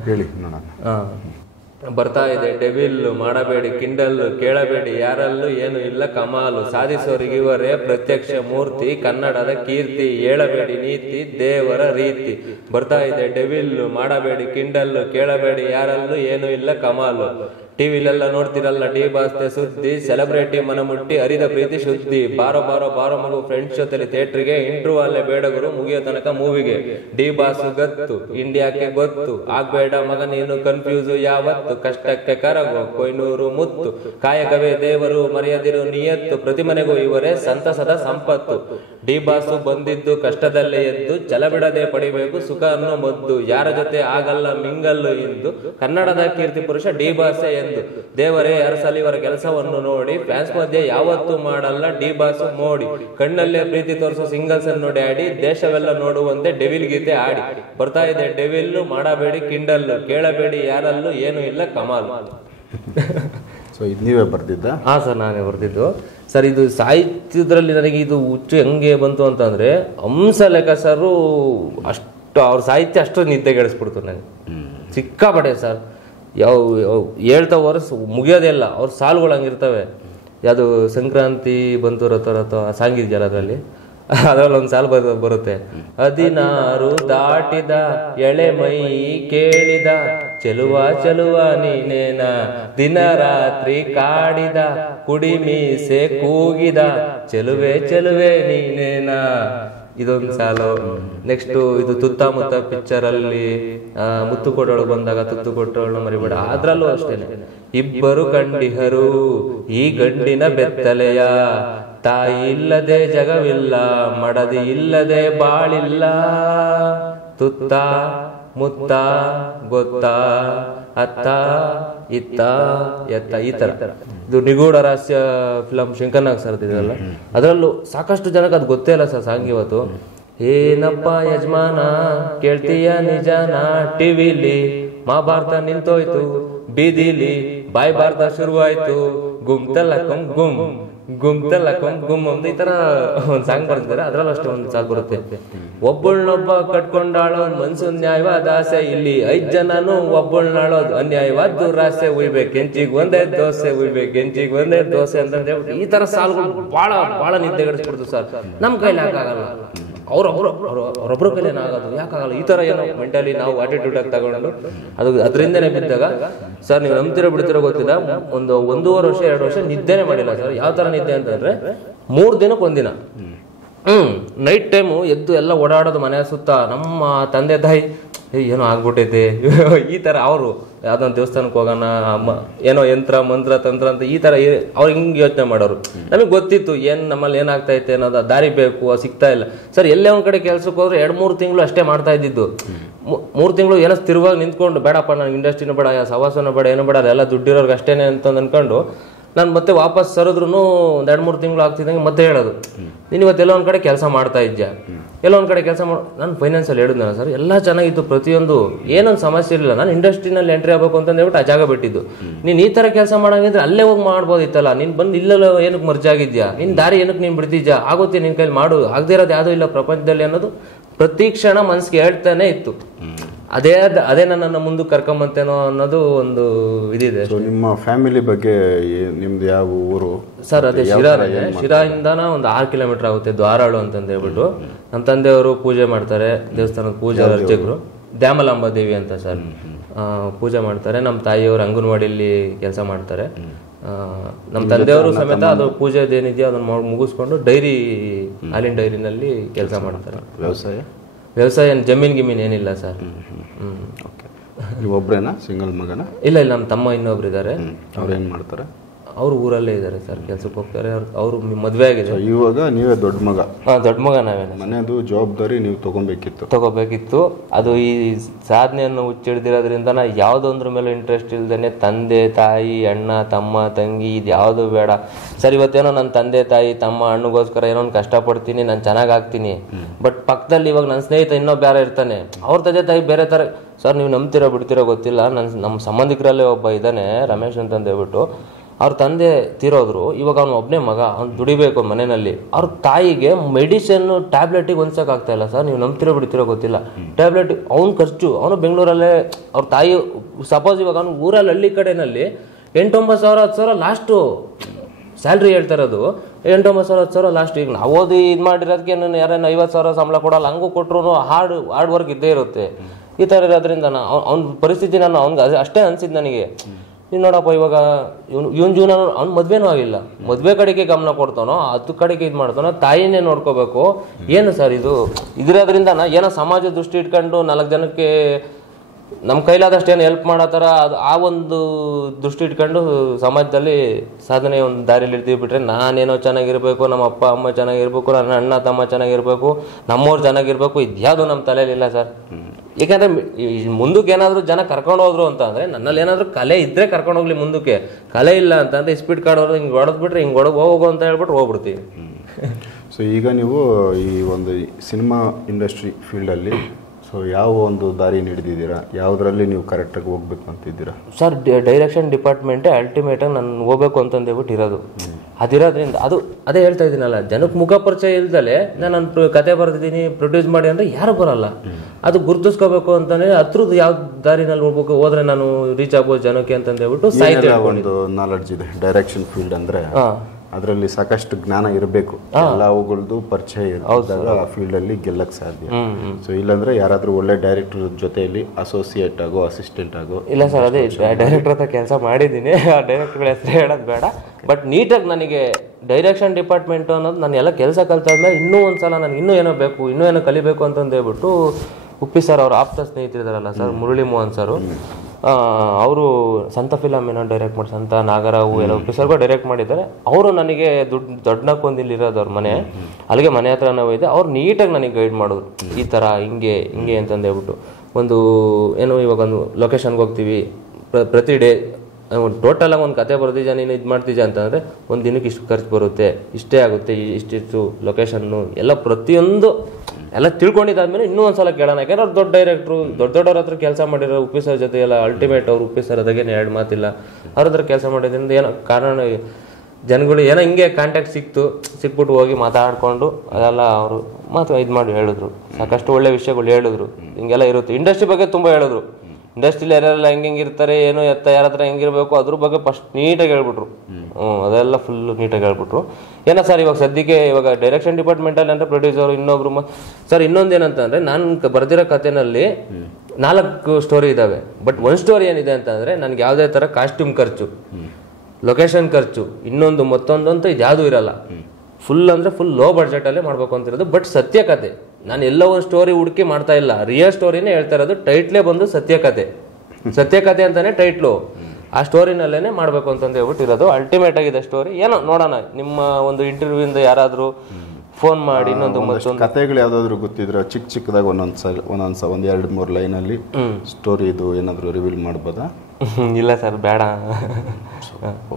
ಹೇಳಿ ನೋಡೋಣ. ಬರ್ತಾ ಇದೆ ಡೆವಿಲ್, ಮಾಡಬೇಡಿ ಕಿಂಡಲ್, ಕೇಳಬೇಡಿ ಯಾರಲ್ಲೂ ಏನು ಇಲ್ಲ ಕಮಾಲು, ಸಾಧಿಸೋರಿಗಿವರೇ ಪ್ರತ್ಯಕ್ಷ ಮೂರ್ತಿ, ಕನ್ನಡದ ಕೀರ್ತಿ, ಹೇಳಬೇಡಿ ನೀತಿ ದೇವರ ರೀತಿ. ಬರ್ತಾ ಇದೆ ಡೆವಿಲ್, ಮಾಡಬೇಡಿ ಕಿಂಡಲ್, ಕೇಳಬೇಡಿ ಯಾರಲ್ಲೂ ಏನು ಇಲ್ಲ ಕಮಾಲು, ಟಿವಿಲೆಲ್ಲ ನೋಡ್ತಿರಲ್ಲ ಡಿ ಬಾಸ್ತೆ ಸುದ್ದಿ, ಸೆಲೆಬ್ರಿಟಿ ಮನಮುಟ್ಟಿ ಹರಿದ ಪ್ರೀತಿ ಶುದ್ಧಿ, ಬಾರೋ ಬಾರೋ ಬಾರೋ ಮಗು ಫ್ರೆಂಡ್ಸ್ ಜೊತೆಲಿ ಥಿಯೇಟ್ರಿಗೆ, ಇಂಟ್ರೂ ಅಲ್ಲೇ ಬೇಡಗರು ಮುಗಿಯೋ ತನಕ ಮೂವಿಗೆ, ಡಿ ಬಾಸು ಗತ್ತು ಇಂಡಿಯಾಕ್ಕೆ ಗೊತ್ತು, ಆಗ್ಬೇಡ ಮಗ ನೀನು ಕನ್ಫ್ಯೂಸು ಯಾವತ್ತು, ಕಷ್ಟಕ್ಕೆ ಕರಗೋ ಕೊಯ್ನೂರು ಮುತ್ತು, ಕಾಯಕವೇ ದೇವರು ಮರೆಯದಿರು ನಿಯತ್ತು, ಪ್ರತಿ ಮನೆಗೂ ಇವರೇ ಸಂತಸದ ಸಂಪತ್ತು, ಡಿ ಬಾಸು ಬಂದಿದ್ದು ಕಷ್ಟದಲ್ಲೇ ಎದ್ದು, ಛಲ ಬಿಡದೆ ಪಡಿಬೇಕು ಸುಖ ಅನ್ನೋ ಮದ್ದು, ಯಾರ ಜೊತೆ ಆಗಲ್ಲ ಮಿಂಗಲ್ಲು ಇಂದು, ಕನ್ನಡದ ಕೀರ್ತಿ ಪುರುಷ ಡಿ ಬಾಸೆ ಎಂದು, ದೇವರೇ ಅರಸಲಿ ಇವರ ಕೆಲಸವನ್ನು ನೋಡಿ, ಫ್ಯಾನ್ಸ್ ಮಧ್ಯೆ ಯಾವತ್ತೂ ಮಾಡಲ್ಲ ಡಿ ಬಾಸು ಮೋಡಿ, ಕಣ್ಣಲ್ಲೇ ಪ್ರೀತಿ ತೋರಿಸೋ ಸಿಂಗಲ್ಸ್ ಅನ್ನು ಡ್ಯಾಡಿ, ದೇಶವೆಲ್ಲ ನೋಡುವಂತೆ ಡೆವಿಲ್ ಗೀತೆ ಆಡಿ. ಬರ್ತಾ ಇದೆ ಡೆವಿಲ್, ಮಾಡಬೇಡಿ ಕಿಂಡಲ್, ಕೇಳಬೇಡಿ ಯಾರಲ್ಲೂ ಏನು ಇಲ್ಲ ಕಮಾಲ್. ಸೊ ಇದು ನೀವೇ ಬರ್ತಿದ್ದ? ಹಾಂ ಸರ್, ನಾನೇ ಬರ್ತಿದ್ದು ಸರ್. ಇದು ಸಾಹಿತ್ಯದಲ್ಲಿ ನನಗೆ ಇದು ಹುಚ್ಚು ಹೆಂಗೆ ಬಂತು ಅಂತಂದರೆ, ಹಂಸಲೇಖ ಸರು ಅಷ್ಟು ಅವ್ರ ಸಾಹಿತ್ಯ ಅಷ್ಟು ನಿದ್ದೆಗೆಡಿಸ್ಬಿಡ್ತು ನನಗೆ, ಸಿಕ್ಕಾಪಟ್ಟೆ ಸರ್. ಹೇಳ್ತಾ ವರ್ಷ ಮುಗಿಯೋದೇ ಇಲ್ಲ, ಅವ್ರ ಸಾಲುಗಳು ಹಂಗಿರ್ತವೆ. ಯಾವುದು ಸಂಕ್ರಾಂತಿ ಬಂತು ರಥ ರಥ ಸಾಂಗಿದ್ಯಲ್ಲ ಅದರಲ್ಲಿ, ಅದರಲ್ಲಿ ಒಂದು ಸಾಲು ಬರುತ್ತೆ. 16 ದಾಟಿದ ಎಳೆ ಮೈ ಕೇಳಿದ ಚೆಲುವ ಚೆಲುವ ನೀನೇನ, ದಿನ ರಾತ್ರಿ ಕಾಡಿದ ಕುಡಿ ಮೀಸೆ ಕೂಗಿದ ಚೆಲುವೆ ಚೆಲುವೆ ನೀನೇನ, ಇದೊಂದು ಸಾಲು. ನೆಕ್ಸ್ಟ್ ಇದು ತುತ್ತ ಮುತ್ತ ಪಿಕ್ಚರ್ ಅಲ್ಲಿ ಮುತ್ತು ಕೊಟ್ಟವಳು ಬಂದಾಗ ತುತ್ತು ಕೊಟ್ಟವಳು ಮರಿಬೇಡ, ಅದ್ರಲ್ಲೂ ಅಷ್ಟೇನೆ. ಇಬ್ಬರು ಕಂಡಿಹರು ಈ ಗಂಡಿನ ಬೆತ್ತಲೆಯ, ತಾಯಿ ಇಲ್ಲದೆ ಜಗವಿಲ್ಲ, ಮಡದಿ ಇಲ್ಲದೆ ಬಾಳಿಲ್ಲ, ತುತ್ತ ಮುತ್ತ ಗೊತ್ತ ಅತ್ತ ಇತ್ತ ಎತ್ತ, ಈ ತರ. ಇದು ನಿಗೂಢ ರಹಸ್ಯ ಫಿಲಂ ಶಂಕರ್ನಾಗ್ ಸರ್ ಇದೆಲ್ಲ, ಅದರಲ್ಲೂ ಸಾಕಷ್ಟು ಜನಕ್ಕೆ ಅದು ಗೊತ್ತೇ ಇಲ್ಲ ಸರ್ ಸಾಂಗ್. ಇವತ್ತು ಏನಪ್ಪ ಯಜಮಾನ ಕೇಳ್ತೀಯ ನಿಜಾನ, ಟಿವಿಲಿ ಮಹಾಭಾರತ ನಿಂತೋಯ್ತು, ಬೀದಿಲಿ ಬಾಯ್ ಭಾರತ ಶುರುವಾಯ್ತು, ಗುಮ್ತಲ್ಲ ಗುಮ್ ಗುಮ್ತಲ್ಲ ಗುಮ್ ಅಂತ ಈ ತರ ಒಂದ್ ಸಾಂಗ್ ಬರ್ತಿದ್ದಾರೆ. ಅದ್ರಲ್ಲೂ ಅಷ್ಟೇ ಒಂದು ಸಾಂಗ್ ಬರುತ್ತೆ. ಒಬ್ಬಳನ್ನೊಬ್ಬ ಕಟ್ಕೊಂಡಾಳೋ ಮನ್ಸು ನ್ಯಾಯವಾದ ಆಸೆ, ಇಲ್ಲಿ 5 ಜನನು ಒಬ್ಬಳನ್ನಾಳೋದು ಅನ್ಯಾಯವಾದ ದುರಾಸೆ, ಉಯ್ಬೇಕು ಹೆಂಚಿಗೆ ಒಂದೇ ದೋಸೆ, ಉಯ್ಬೇಕು ಹೆಂಚಿಗೆ ಒಂದೇ ದೋಸೆ ಅಂತ ಹೇಳ್ಬಿಟ್ಟು ಈ ತರ ಸಾಲುಗಳು ಬಹಳ ನಿದ್ದೆಗೆಡಿಸ್ಬಿಡ್ತು ಸರ್. ನಮ್ ಕೈಲಿ ಯಾಕಾಗಲ್ಲ, ಅವ್ರೊಬ್ರ ಕೈಲಿ ಏನಾಗೋದು, ಯಾಕಾಗಲ್ಲ, ಈ ತರ ಏನೋ ಮೆಂಟಲಿ ನಾವು ಆಟಿಟ್ಯೂಡ್ ಆಗಿ ತಗೊಂಡು ಅದರಿಂದನೇ ಬಿದ್ದಾಗ ಸರ್, ನೀವು ನಂಬ್ತಿರೋ ಬಿಡ್ತಿರೋ ಗೊತ್ತಿಲ್ಲ, ಒಂದು 1.5 ವರ್ಷ 2 ವರ್ಷ ನಿದ್ದೆನೆ ಮಾಡಿಲ್ಲ ಸರ್. ಯಾವ ತರ ನಿದ್ದೆ ಅಂತಂದ್ರೆ 3 ದಿನಕ್ಕೆ ಒಂದಿನ ನೈಟ್ ಟೈಮು ಎದ್ದು ಎಲ್ಲ ಓಡಾಡೋದು ಮನೆ ಸುತ್ತ. ನಮ್ಮ ತಂದೆ ತಾಯಿ ಏನೋ ಆಗ್ಬಿಟ್ಟೈತೆ ಈ ತರ, ಅವರು ಯಾವ್ದೊಂದು ದೇವಸ್ಥಾನಕ್ಕೆ ಹೋಗೋಣ, ಏನೋ ಯಂತ್ರ ಮಂತ್ರ ತಂತ್ರ ಅಂತ ಈ ತರ ಅವ್ರು ಹಿಂಗೆ ಯೋಚನೆ ಮಾಡೋರು. ನಮಗೆ ಗೊತ್ತಿತ್ತು ಏನ್ ನಮ್ಮಲ್ಲಿ ಏನಾಗ್ತೈತೆ ಅನ್ನೋದು, ದಾರಿ ಬೇಕು, ಸಿಗ್ತಾ ಇಲ್ಲ ಸರ್. ಎಲ್ಲೇ ಒಂದ್ ಕಡೆ ಕೆಲ್ಸಕ್ಕೆ ಹೋದ್ರೆ 2-3 ತಿಂಗಳು ಅಷ್ಟೇ ಮಾಡ್ತಾ ಇದ್ದಿದ್ದು. 3 ತಿಂಗಳು ಏನೋ ಸ್ಥಿರವಾಗಿ ನಿಂತ್ಕೊಂಡು, ಬೇಡಪ್ಪ ನನಗೆ ಇಂಡಸ್ಟ್ರಿನೂ ಬೇಡ, ಸವಾಸನೂ ಬೇಡ, ಏನೂ ಬೇಡ, ಅದೆಲ್ಲ ದುಡ್ಡಿರೋರ್ಗೆ ಅಷ್ಟೇನೆ ಅಂತ ಅನ್ಕೊಂಡು ನಾನು ಮತ್ತೆ ವಾಪಸ್ ಸರಿದ್ರು 2-3 ತಿಂಗಳು ಆಗ್ತಿದ್ದಂಗೆ ಮತ್ತೆ ಹೇಳೋದು, ನೀನು ಇವತ್ತು ಎಲ್ಲೋ ಒಂದ್ ಕಡೆ ಕೆಲಸ ಮಾಡ್ತಾ ಇದ್ಯಾ, ಎಲ್ಲೋ ಒಂದ್ ಕಡೆ ಕೆಲಸ ನಾನು ಫೈನಾನ್ಸಲ್ಲಿ ಹೇಳಿದ್ನಲ್ಲ ಸರ್, ಎಲ್ಲ ಚೆನ್ನಾಗಿತ್ತು, ಪ್ರತಿಯೊಂದು ಏನೊಂದು ಸಮಸ್ಯೆ ಇರಲಿಲ್ಲ. ನಾನು ಇಂಡಸ್ಟ್ರಿನಲ್ಲಿ ಎಂಟ್ರಿ ಆಗ್ಬೇಕು ಅಂತ ಹೇಳ್ಬಿಟ್ಟು ಆ ಜಾಗ ಬಿಟ್ಟಿದ್ದು. ನೀನು ಈ ತರ ಕೆಲಸ ಮಾಡಂಗಿದ್ರೆ ಅಲ್ಲೇ ಹೋಗಿ ಮಾಡ್ಬೋದಿತ್ತಲ್ಲ, ನೀನ್ ಬಂದು ಇಲ್ಲೆಲ್ಲ ಏನಕ್ಕೆ ಮರ್ಜಾಗಿದ್ಯಾ, ನಿನ್ ದಾರಿ ಏನಕ್ಕೆ ನೀನ್ ಬಿಡ್ತಿದ್ಯಾ, ಆಗುತ್ತೆ ನಿನ್ ಕೈಲಿ ಮಾಡು, ಆಗದೇ ಇರೋದು ಯಾವುದೂ ಇಲ್ಲ ಪ್ರಪಂಚದಲ್ಲಿ ಅನ್ನೋದು ಪ್ರತಿ ಕ್ಷಣ ಮನಸ್ಸಿಗೆ ಹೇಳ್ತಾನೆ ಇತ್ತು. ಅದೇ ನನ್ನನ್ನು ಮುಂದಕ್ಕೆ ಕರ್ಕೊಂಬಂತೇನೋ ಅನ್ನೋದು ಒಂದು ಇದಿದೆ. ನಿಮ್ಮ ಫ್ಯಾಮಿಲಿ ಬಗ್ಗೆ, ನಿಮ್ದು ಯಾವ ಊರು ಸರ್? ಅದೇ ಶಿರಾಯಿಂದಾನ ಒಂದು 6 ಕಿಲೋಮೀಟರ್ ಆಗುತ್ತೆ, ದ್ವಾರಾಳು ಅಂತಂದು ಹೇಳ್ಬಿಟ್ಟು. ನಮ್ಮ ತಂದೆಯವರು ಪೂಜೆ ಮಾಡ್ತಾರೆ, ದೇವಸ್ಥಾನದ ಪೂಜಾ ಅರ್ಚಕರು, ದ್ಯಾಮಲಾಂಬ ದೇವಿ ಅಂತ ಸರ್, ಪೂಜೆ ಮಾಡ್ತಾರೆ. ನಮ್ಮ ತಾಯಿಯವರು ಅಂಗನವಾಡಿಯಲ್ಲಿ ಕೆಲಸ ಮಾಡ್ತಾರೆ. ನಮ್ಮ ತಂದೆಯವರು ಸಮೇತ ಅದು ಪೂಜೆದೇನಿದೆಯೋ ಅದನ್ನ ಮುಗಿಸ್ಕೊಂಡು ಹಾಲಿನ ಡೈರಿನಲ್ಲಿ ಕೆಲಸ ಮಾಡ್ತಾರೆ. ವ್ಯವಸಾಯ ಜಮೀನ್ ಗಿಮೀನ್ ಏನಿಲ್ಲ ಸರ್. ಒಬ್ರೇನಾ, ಸಿಂಗಲ್ ಮಗನ? ಇಲ್ಲ, ನಮ್ಮ ತಮ್ಮ ಇನ್ನೊಬ್ರು ಇದ್ದಾರೆ. ಅವ್ರು ಏನ್ ಮಾಡ್ತಾರೆ? ಅವರು ಊರಲ್ಲೇ ಇದ್ದಾರೆ ಸರ್, ಕೆಲ್ಸಕ್ಕೆ ಹೋಗ್ತಾರೆ. ಅವ್ರು ಮದುವೆ ಆಗಿದೆ. ಇವಾಗ ನೀವೇ ದೊಡ್ಡ ಮಗ? ದೊಡ್ಡ ಮಗ ನಾವೇನೆ. ಮನೆಯದು ಜವಾಬ್ದಾರಿ ನೀವು ತಗೋಬೇಕಿತ್ತು. ಅದು ಈ ಸಾಧನೆಯನ್ನು ಹುಚ್ಚಿಡ್ದಿರೋದ್ರಿಂದ ನಾ ಯಾವುದೊಂದ್ರ ಮೇಲೆ ಇಂಟ್ರೆಸ್ಟ್ ಇಲ್ದೇನೆ, ತಂದೆ ತಾಯಿ ಅಣ್ಣ ತಮ್ಮ ತಂಗಿ ಇದು ಯಾವುದು ಬೇಡ ಸರ್. ಇವತ್ತೇನೋ ನನ್ನ ತಂದೆ ತಾಯಿ ತಮ್ಮ ಅಣ್ಣಗೋಸ್ಕರ ಏನೋ ಒಂದು ಕಷ್ಟಪಡ್ತೀನಿ, ನಾನು ಚೆನ್ನಾಗಿ ಆಗ್ತೀನಿ. ಬಟ್ ಪಕ್ಕದಲ್ಲಿ ಇವಾಗ ನನ್ನ ಸ್ನೇಹಿತ ಇನ್ನೂ ಬೇರೆ ಇರ್ತಾನೆ, ಅವ್ರ ತಂದೆ ತಾಯಿ ಬೇರೆ ಥರ. ಸರ್ ನೀವು ನಂಬ್ತಿರೋ ಬಿಡ್ತಿರೋ ಗೊತ್ತಿಲ್ಲ, ನಮ್ಮ ಸಂಬಂಧಿಕರಲ್ಲೇ ಒಬ್ಬ ಇದ್ದಾನೆ, ರಮೇಶ್ ಅಂತಂದು ಹೇಳ್ಬಿಟ್ಟು. ಅವ್ರ ತಂದೆ ತೀರೋದ್ರು, ಇವಾಗ ಅವ್ನು ಒಬ್ಬನೇ ಮಗ, ಅವ್ನು ದುಡಿಬೇಕು ಮನೆಯಲ್ಲಿ. ಅವ್ರ ತಾಯಿಗೆ ಮೆಡಿಸಿನ್ ಟ್ಯಾಬ್ಲೆಟಿಗೆ ಹೊಂದ್ಸೋಕ್ಕಾಗ್ತಾ ಇಲ್ಲ ಸರ್. ನೀವು ನಂಬ್ತಿರೋ ಬಿಡ್ತಿರೋ ಗೊತ್ತಿಲ್ಲ, ಟ್ಯಾಬ್ಲೆಟ್ ಅವ್ನ ಖರ್ಚು. ಅವನು ಬೆಂಗಳೂರಲ್ಲೇ, ಅವ್ರ ತಾಯಿ ಸಪೋಸ್ ಇವಾಗ ಅವ್ನು ಊರಲ್ಲಿ ಹಳ್ಳಿ ಕಡೆನಲ್ಲಿ 8-9 ಸಾವಿರ 10 ಸಾವಿರ ಲಾಸ್ಟು ಸ್ಯಾಲ್ರಿ ಹೇಳ್ತಾ ಇರೋದು. 8-9 ಸಾವಿರ 10 ಸಾವಿರ ಲಾಸ್ಟ್. ಈಗ ನಾವು ಓದಿ ಇದು ಮಾಡಿರೋದಕ್ಕೆ ಯಾರೇನು 50 ಸಾವಿರ ಸಂಬಳ ಕೊಡಲ್ಲ, ಹಂಗೂ ಕೊಟ್ಟರು ಹಾರ್ಡ್ ವರ್ಕ್ ಇದ್ದೇ ಇರುತ್ತೆ. ಈ ಥರ ಇರೋದ್ರಿಂದ ಅವ್ನ ಪರಿಸ್ಥಿತಿ ನಾನು ಅವ್ನಿಗೆ ಅಷ್ಟೇ ಅನ್ಸಿದ್ದು ನನಗೆ. ನೀನು ನೋಡಪ್ಪ, ಇವಾಗ ಇವನ್ ಜೀವನ ಅವ್ನು ಮದ್ವೆನೂ ಆಗಿಲ್ಲ, ಮದ್ವೆ ಕಡೆಗೆ ಗಮನ ಕೊಡ್ತಾನೋ, ಅದು ಕಡೆಗೆ ಇದು ಮಾಡ್ತಾನೋ, ತಾಯಿನೇ ನೋಡ್ಕೋಬೇಕು. ಏನು ಸರ್ ಇದಿರೋದ್ರಿಂದ ಏನೋ ಸಮಾಜ ದೃಷ್ಟಿ ಇಟ್ಕೊಂಡು 4 ಜನಕ್ಕೆ ನಮ್ಮ ಕೈಲಾದಷ್ಟು ಏನು ಹೆಲ್ಪ್ ಮಾಡೋ ಥರ ಅದು ಆ ಒಂದು ದೃಷ್ಟಿ ಇಟ್ಕೊಂಡು ಸಮಾಜದಲ್ಲಿ ಸಾಧನೆ ಒಂದು ದಾರಿಯಲ್ಲಿ ಇರ್ತೀವಿ. ಬಿಟ್ರೆ ನಾನೇನೋ ಚೆನ್ನಾಗಿರ್ಬೇಕು, ನಮ್ಮ ಅಪ್ಪ ಅಮ್ಮ ಚೆನ್ನಾಗಿರ್ಬೇಕು, ನನ್ನ ಅಣ್ಣ ತಮ್ಮ ಚೆನ್ನಾಗಿರ್ಬೇಕು, ನಮ್ಮವ್ರು ಚೆನ್ನಾಗಿರ್ಬೇಕು, ಇದ್ಯಾವುದು ನಮ್ಮ ತಲೆಯಲ್ಲಿಲ್ಲ ಸರ್. ಏಕೆಂದ್ರೆ ಮುಂದಕ್ಕೆ ಏನಾದರೂ ಜನ ಕರ್ಕೊಂಡು ಹೋದ್ರು ಅಂತ ಅಂದ್ರೆ, ನನ್ನಲ್ಲಿ ಏನಾದರೂ ಕಲೆ ಇದ್ರೆ ಕರ್ಕೊಂಡು ಹೋಗ್ಲಿ ಮುಂದಕ್ಕೆ, ಕಲೆ ಇಲ್ಲ ಅಂತಂದ್ರೆ ಸ್ಪೀಡ್ ಕಾರ್ಡ್ ಹೊಡೆದು ಹಿಂಗೆ ಹೊಡೆದ್ಬಿಟ್ರೆ ಹಿಂಗೆ ಹೋಗೋ ಅಂತ ಹೇಳ್ಬಿಟ್ಟು ಹೋಗ್ಬಿಡ್ತೀವಿ. ಸೊ ಈಗ ನೀವು ಈ ಒಂದು ಸಿನಿಮಾ ಇಂಡಸ್ಟ್ರಿ ಫೀಲ್ಡಲ್ಲಿ ಸೊ ಸೊ ಯಾವ ಒಂದು ದಾರಿ ಹಿಡಿದಿದ್ದೀರಾ, ಯಾವುದರಲ್ಲಿ ನೀವು ಕರೆಕ್ಟಾಗಿ ಹೋಗ್ಬೇಕು ಅಂತಿದ್ದೀರಾ? ಸರ್ ಡೈರೆಕ್ಷನ್ ಡಿಪಾರ್ಟ್ಮೆಂಟೇ ಅಲ್ಟಿಮೇಟಾಗಿ ನಾನು ಹೋಗ್ಬೇಕು ಅಂತಂದೇಬಿಟ್ಟು ಇರೋದು. ಅದಿರೋದ್ರಿಂದ ಅದೇ ಹೇಳ್ತಾ ಇದ್ದೀನಲ್ಲ, ಜನಕ್ಕೆ ಮುಖ ಪರಿಚಯ ಇಲ್ದಲೆ ನಾನು ಕತೆ ಬರ್ತಿದ್ದೀನಿ ಪ್ರೊಡ್ಯೂಸ್ ಮಾಡಿ ಅಂದರೆ ಯಾರು ಬರಲ್ಲ. ಅದು ಗುರುತಿಸ್ಕೋಬೇಕು ಅಂತಾನೆ ಅದ್ರದ್ದು ಯಾವ ದಾರಿನಲ್ಲಿ ಹೋಗ್ಬೇಕು ಹೋದ್ರೆ ನಾನು ರೀಚ್ ಆಗ್ಬೋದು ಜನಕ್ಕೆ ಅಂತಂದೇಬಿಟ್ಟು ಒಂದು ನಾಲೆಡ್ಜ್ ಇದೆ. ಡೈರೆಕ್ಷನ್ ಫೀಲ್ಡ್ ಅಂದರೆ ಅದರಲ್ಲಿ ಸಾಕಷ್ಟು ಜ್ಞಾನ ಇರಬೇಕು, ಎಲ್ಲವುಗಳದ್ದು ಪರಿಚಯ ಇದ್ದಾಗ ಆ ಫೀಲ್ಡಲ್ಲಿ ಗೆಲ್ಲಕ್ಕೆ ಸಾಧ್ಯ. ಸೊ ಇಲ್ಲಾಂದ್ರೆ ಯಾರಾದರೂ ಒಳ್ಳೆ ಡೈರೆಕ್ಟರ್ ಜೊತೆಯಲ್ಲಿ ಅಸೋಸಿಯೇಟ್ ಆಗೋ, ಅಸಿಸ್ಟೆಂಟ್ ಆಗೋ. ಇಲ್ಲ ಸರ್, ಅದೇ ಡೈರೆಕ್ಟರ್ ಹತ್ರ ಕೆಲಸ ಮಾಡಿದ್ದೀನಿ. ಆ ಡೈರೆಕ್ಟರ್ಗಳ ಹೆಸರು ಹೇಳೋದು ಬೇಡ, ಬಟ್ ನೀಟಾಗಿ ನನಗೆ ಡೈರೆಕ್ಷನ್ ಡಿಪಾರ್ಟ್ಮೆಂಟ್ ಅನ್ನೋದು ನಾನು ಎಲ್ಲ ಕೆಲಸ ಕಲ್ತಾದ್ಮೇಲೆ ಇನ್ನೂ ಒಂದ್ಸಲ ನನಗೆ ಇನ್ನೂ ಏನೋ ಬೇಕು, ಇನ್ನೂ ಏನೋ ಕಲಿಬೇಕು ಅಂತಂದು ಹೇಳ್ಬಿಟ್ಟು ಉಪ್ಪಿ ಸರ್ ಅವ್ರ ಆಪ್ತ ಸ್ನೇಹಿತರಿದಾರಲ್ಲ ಸರ್, ಮುರಳಿ ಮೋಹನ್ ಸರು, ಅವರು ಸಂತ ಫಿಲಮ್ ಏನೋ ಡೈರೆಕ್ಟ್ ಮಾಡಿ, ಸಂತ ನಾಗರಾವು ಎಲ್ಲ ಉಪ್ಪಿ ಸರ್ಗೂ ಡೈರೆಕ್ಟ್ ಮಾಡಿದ್ದಾರೆ. ಅವರು ನನಗೆ ದೊಡ್ಡನಕ್ಕೆ ಒಂದು ಇಲ್ಲಿ ಇರೋದು ಅವ್ರ ಮನೆ, ಅಲ್ಲಿಗೆ ಮನೆ ಹತ್ರ ನಾವು ಇದೆ. ಅವ್ರು ನೀಟಾಗಿ ನನಗೆ ಗೈಡ್ ಮಾಡಿದ್ರು, ಈ ಥರ ಹಿಂಗೆ ಹಿಂಗೆ ಅಂತಂದು ಹೇಳ್ಬಿಟ್ಟು. ಒಂದು ಏನು ಇವಾಗ ಒಂದು ಲೊಕೇಶನ್ಗೆ ಹೋಗ್ತೀವಿ, ಪ್ರತಿ ಡೇ ಟೋಟಲಾಗಿ ಒಂದು ಕತೆ ಬರ್ತಿದ್ಯಾ ನೀನು ಇದು ಮಾಡ್ತಿದ್ಯಾ ಅಂತಂದರೆ ಒಂದು ದಿನಕ್ಕೆ ಇಷ್ಟು ಖರ್ಚು ಬರುತ್ತೆ, ಇಷ್ಟೇ ಆಗುತ್ತೆ, ಇಷ್ಟಿಷ್ಟು ಲೊಕೇಶನ್ನು ಎಲ್ಲ ಪ್ರತಿಯೊಂದು ಎಲ್ಲ ತಿಳ್ಕೊಂಡಿದ್ದಾದ್ಮೇಲೆ ಇನ್ನೂ ಒಂದ್ಸಲ ಕೇಳೋಣ. ಯಾಕಂದ್ರೆ ಅವ್ರು ದೊಡ್ಡ ಡೈರೆಕ್ಟ್ರು, ದೊಡ್ಡವ್ರ ಹತ್ರ ಕೆಲಸ ಮಾಡಿರೋ ಉಪ್ಪಿ ಸರ್ ಜೊತೆ ಎಲ್ಲ ಅಲ್ಟಿಮೇಟ್. ಅವ್ರು ಉಪ್ಪಿ ಸರ್ ಅದಾಗೇನು ಎರಡು ಮಾತಿಲ್ಲ, ಅವ್ರ ಹತ್ರ ಕೆಲಸ ಮಾಡಿದ್ರಿಂದ ಏನೋ ಕಾರಣ ಜನಗಳು ಏನೋ ಹಿಂಗೆ ಕಾಂಟ್ಯಾಕ್ಟ್ ಸಿಕ್ಬಿಟ್ಟು ಹೋಗಿ ಮಾತಾಡಿಕೊಂಡು ಅದೆಲ್ಲ ಅವರು ಇದು ಮಾಡಿ ಹೇಳಿದ್ರು. ಸಾಕಷ್ಟು ಒಳ್ಳೆ ವಿಷಯಗಳು ಹೇಳಿದ್ರು, ಹಿಂಗೆಲ್ಲ ಇರುತ್ತೆ. ಇಂಡಸ್ಟ್ರಿ ಬಗ್ಗೆ ತುಂಬ ಹೇಳಿದ್ರು. ಇಂಡಸ್ಟ್ರಿಲಿ ಯಾರೆಲ್ಲ ಹೆಂಗೆ ಇರ್ತಾರೆ, ಏನೋ ಯಾರ ಹತ್ರ ಹೆಂಗಿರ್ಬೇಕು ಅದ್ರ ಬಗ್ಗೆ ಫಸ್ಟ್ ನೀಟಾಗಿ ಹೇಳ್ಬಿಟ್ರು. ಅದೆಲ್ಲ ಫುಲ್ ನೀಟಾಗಿ ಹೇಳ್ಬಿಟ್ರು. ಏನೋ ಸರ್ ಇವಾಗ ಸದ್ಯಕ್ಕೆ ಇವಾಗ ಡೈರೆಕ್ಷನ್ ಡಿಪಾರ್ಟ್ಮೆಂಟಲ್ಲಿ ಅಂದರೆ ಪ್ರೊಡ್ಯೂಸರ್ ಇನ್ನೊಬ್ರು ಸರ್ ಇನ್ನೊಂದೇನಂತಂದರೆ ನಾನು ಬರ್ದಿರೋ ಕಥೆನಲ್ಲಿ 4 ಸ್ಟೋರಿ ಇದ್ದಾವೆ. ಬಟ್ ಒಂದು ಸ್ಟೋರಿ ಏನಿದೆ ಅಂತಂದರೆ ನನಗೆ ಯಾವುದೇ ಥರ ಕಾಸ್ಟ್ಯೂಮ್ ಖರ್ಚು, ಲೊಕೇಶನ್ ಖರ್ಚು, ಇನ್ನೊಂದು ಮತ್ತೊಂದು ಅಂತ ಇದು ಯಾವುದೂ ಇರಲ್ಲ. ಫುಲ್ ಅಂದರೆ ಫುಲ್ ಲೋ ಬಡ್ಜೆಟಲ್ಲೇ ಮಾಡ್ಬೇಕು ಅಂತಿರೋದು. ಬಟ್ ಸತ್ಯಕತೆ, ನಾನು ಎಲ್ಲೋ ಒಂದು ಸ್ಟೋರಿ ಹುಡುಕಿ ಮಾಡ್ತಾ ಇಲ್ಲ, ರಿಯಲ್ ಸ್ಟೋರಿನೇ ಹೇಳ್ತಾ ಇರೋದು. ಟೈಟ್ಲೇ ಬಂದು ಸತ್ಯಕತೆ ಅಂತಾನೆ ಟೈಟ್ಲು. ಆ ಸ್ಟೋರಿನಲ್ಲೇನೆ ಮಾಡಬೇಕು ಅಂತಂದು ಹೇಳ್ಬಿಟ್ಟಿರೋದು. ಅಲ್ಟಿಮೇಟ್ ಆಗಿದೆ ಸ್ಟೋರಿ. ಏನೋ ನೋಡೋಣ, ನಿಮ್ಮ ಒಂದು ಇಂಟರ್ವ್ಯೂವಿಂದ ಯಾರಾದರೂ ಫೋನ್ ಮಾಡಿ ಇನ್ನೊಂದು ಮತ್ತೊಂದು ಕತೆಗಳು ಯಾವ್ದಾದ್ರು ಗೊತ್ತಿದ್ರೆ ಚಿಕ್ಕದಾಗ ಒಂದೊಂದ್ಸ 1-2-3 ಲೈನಲ್ಲಿ ಸ್ಟೋರಿ ಇದು ಏನಾದರೂ ರಿವೀಲ್ ಮಾಡ್ಬೋದಾ? ಇಲ್ಲ ಸರ್, ಬೇಡ.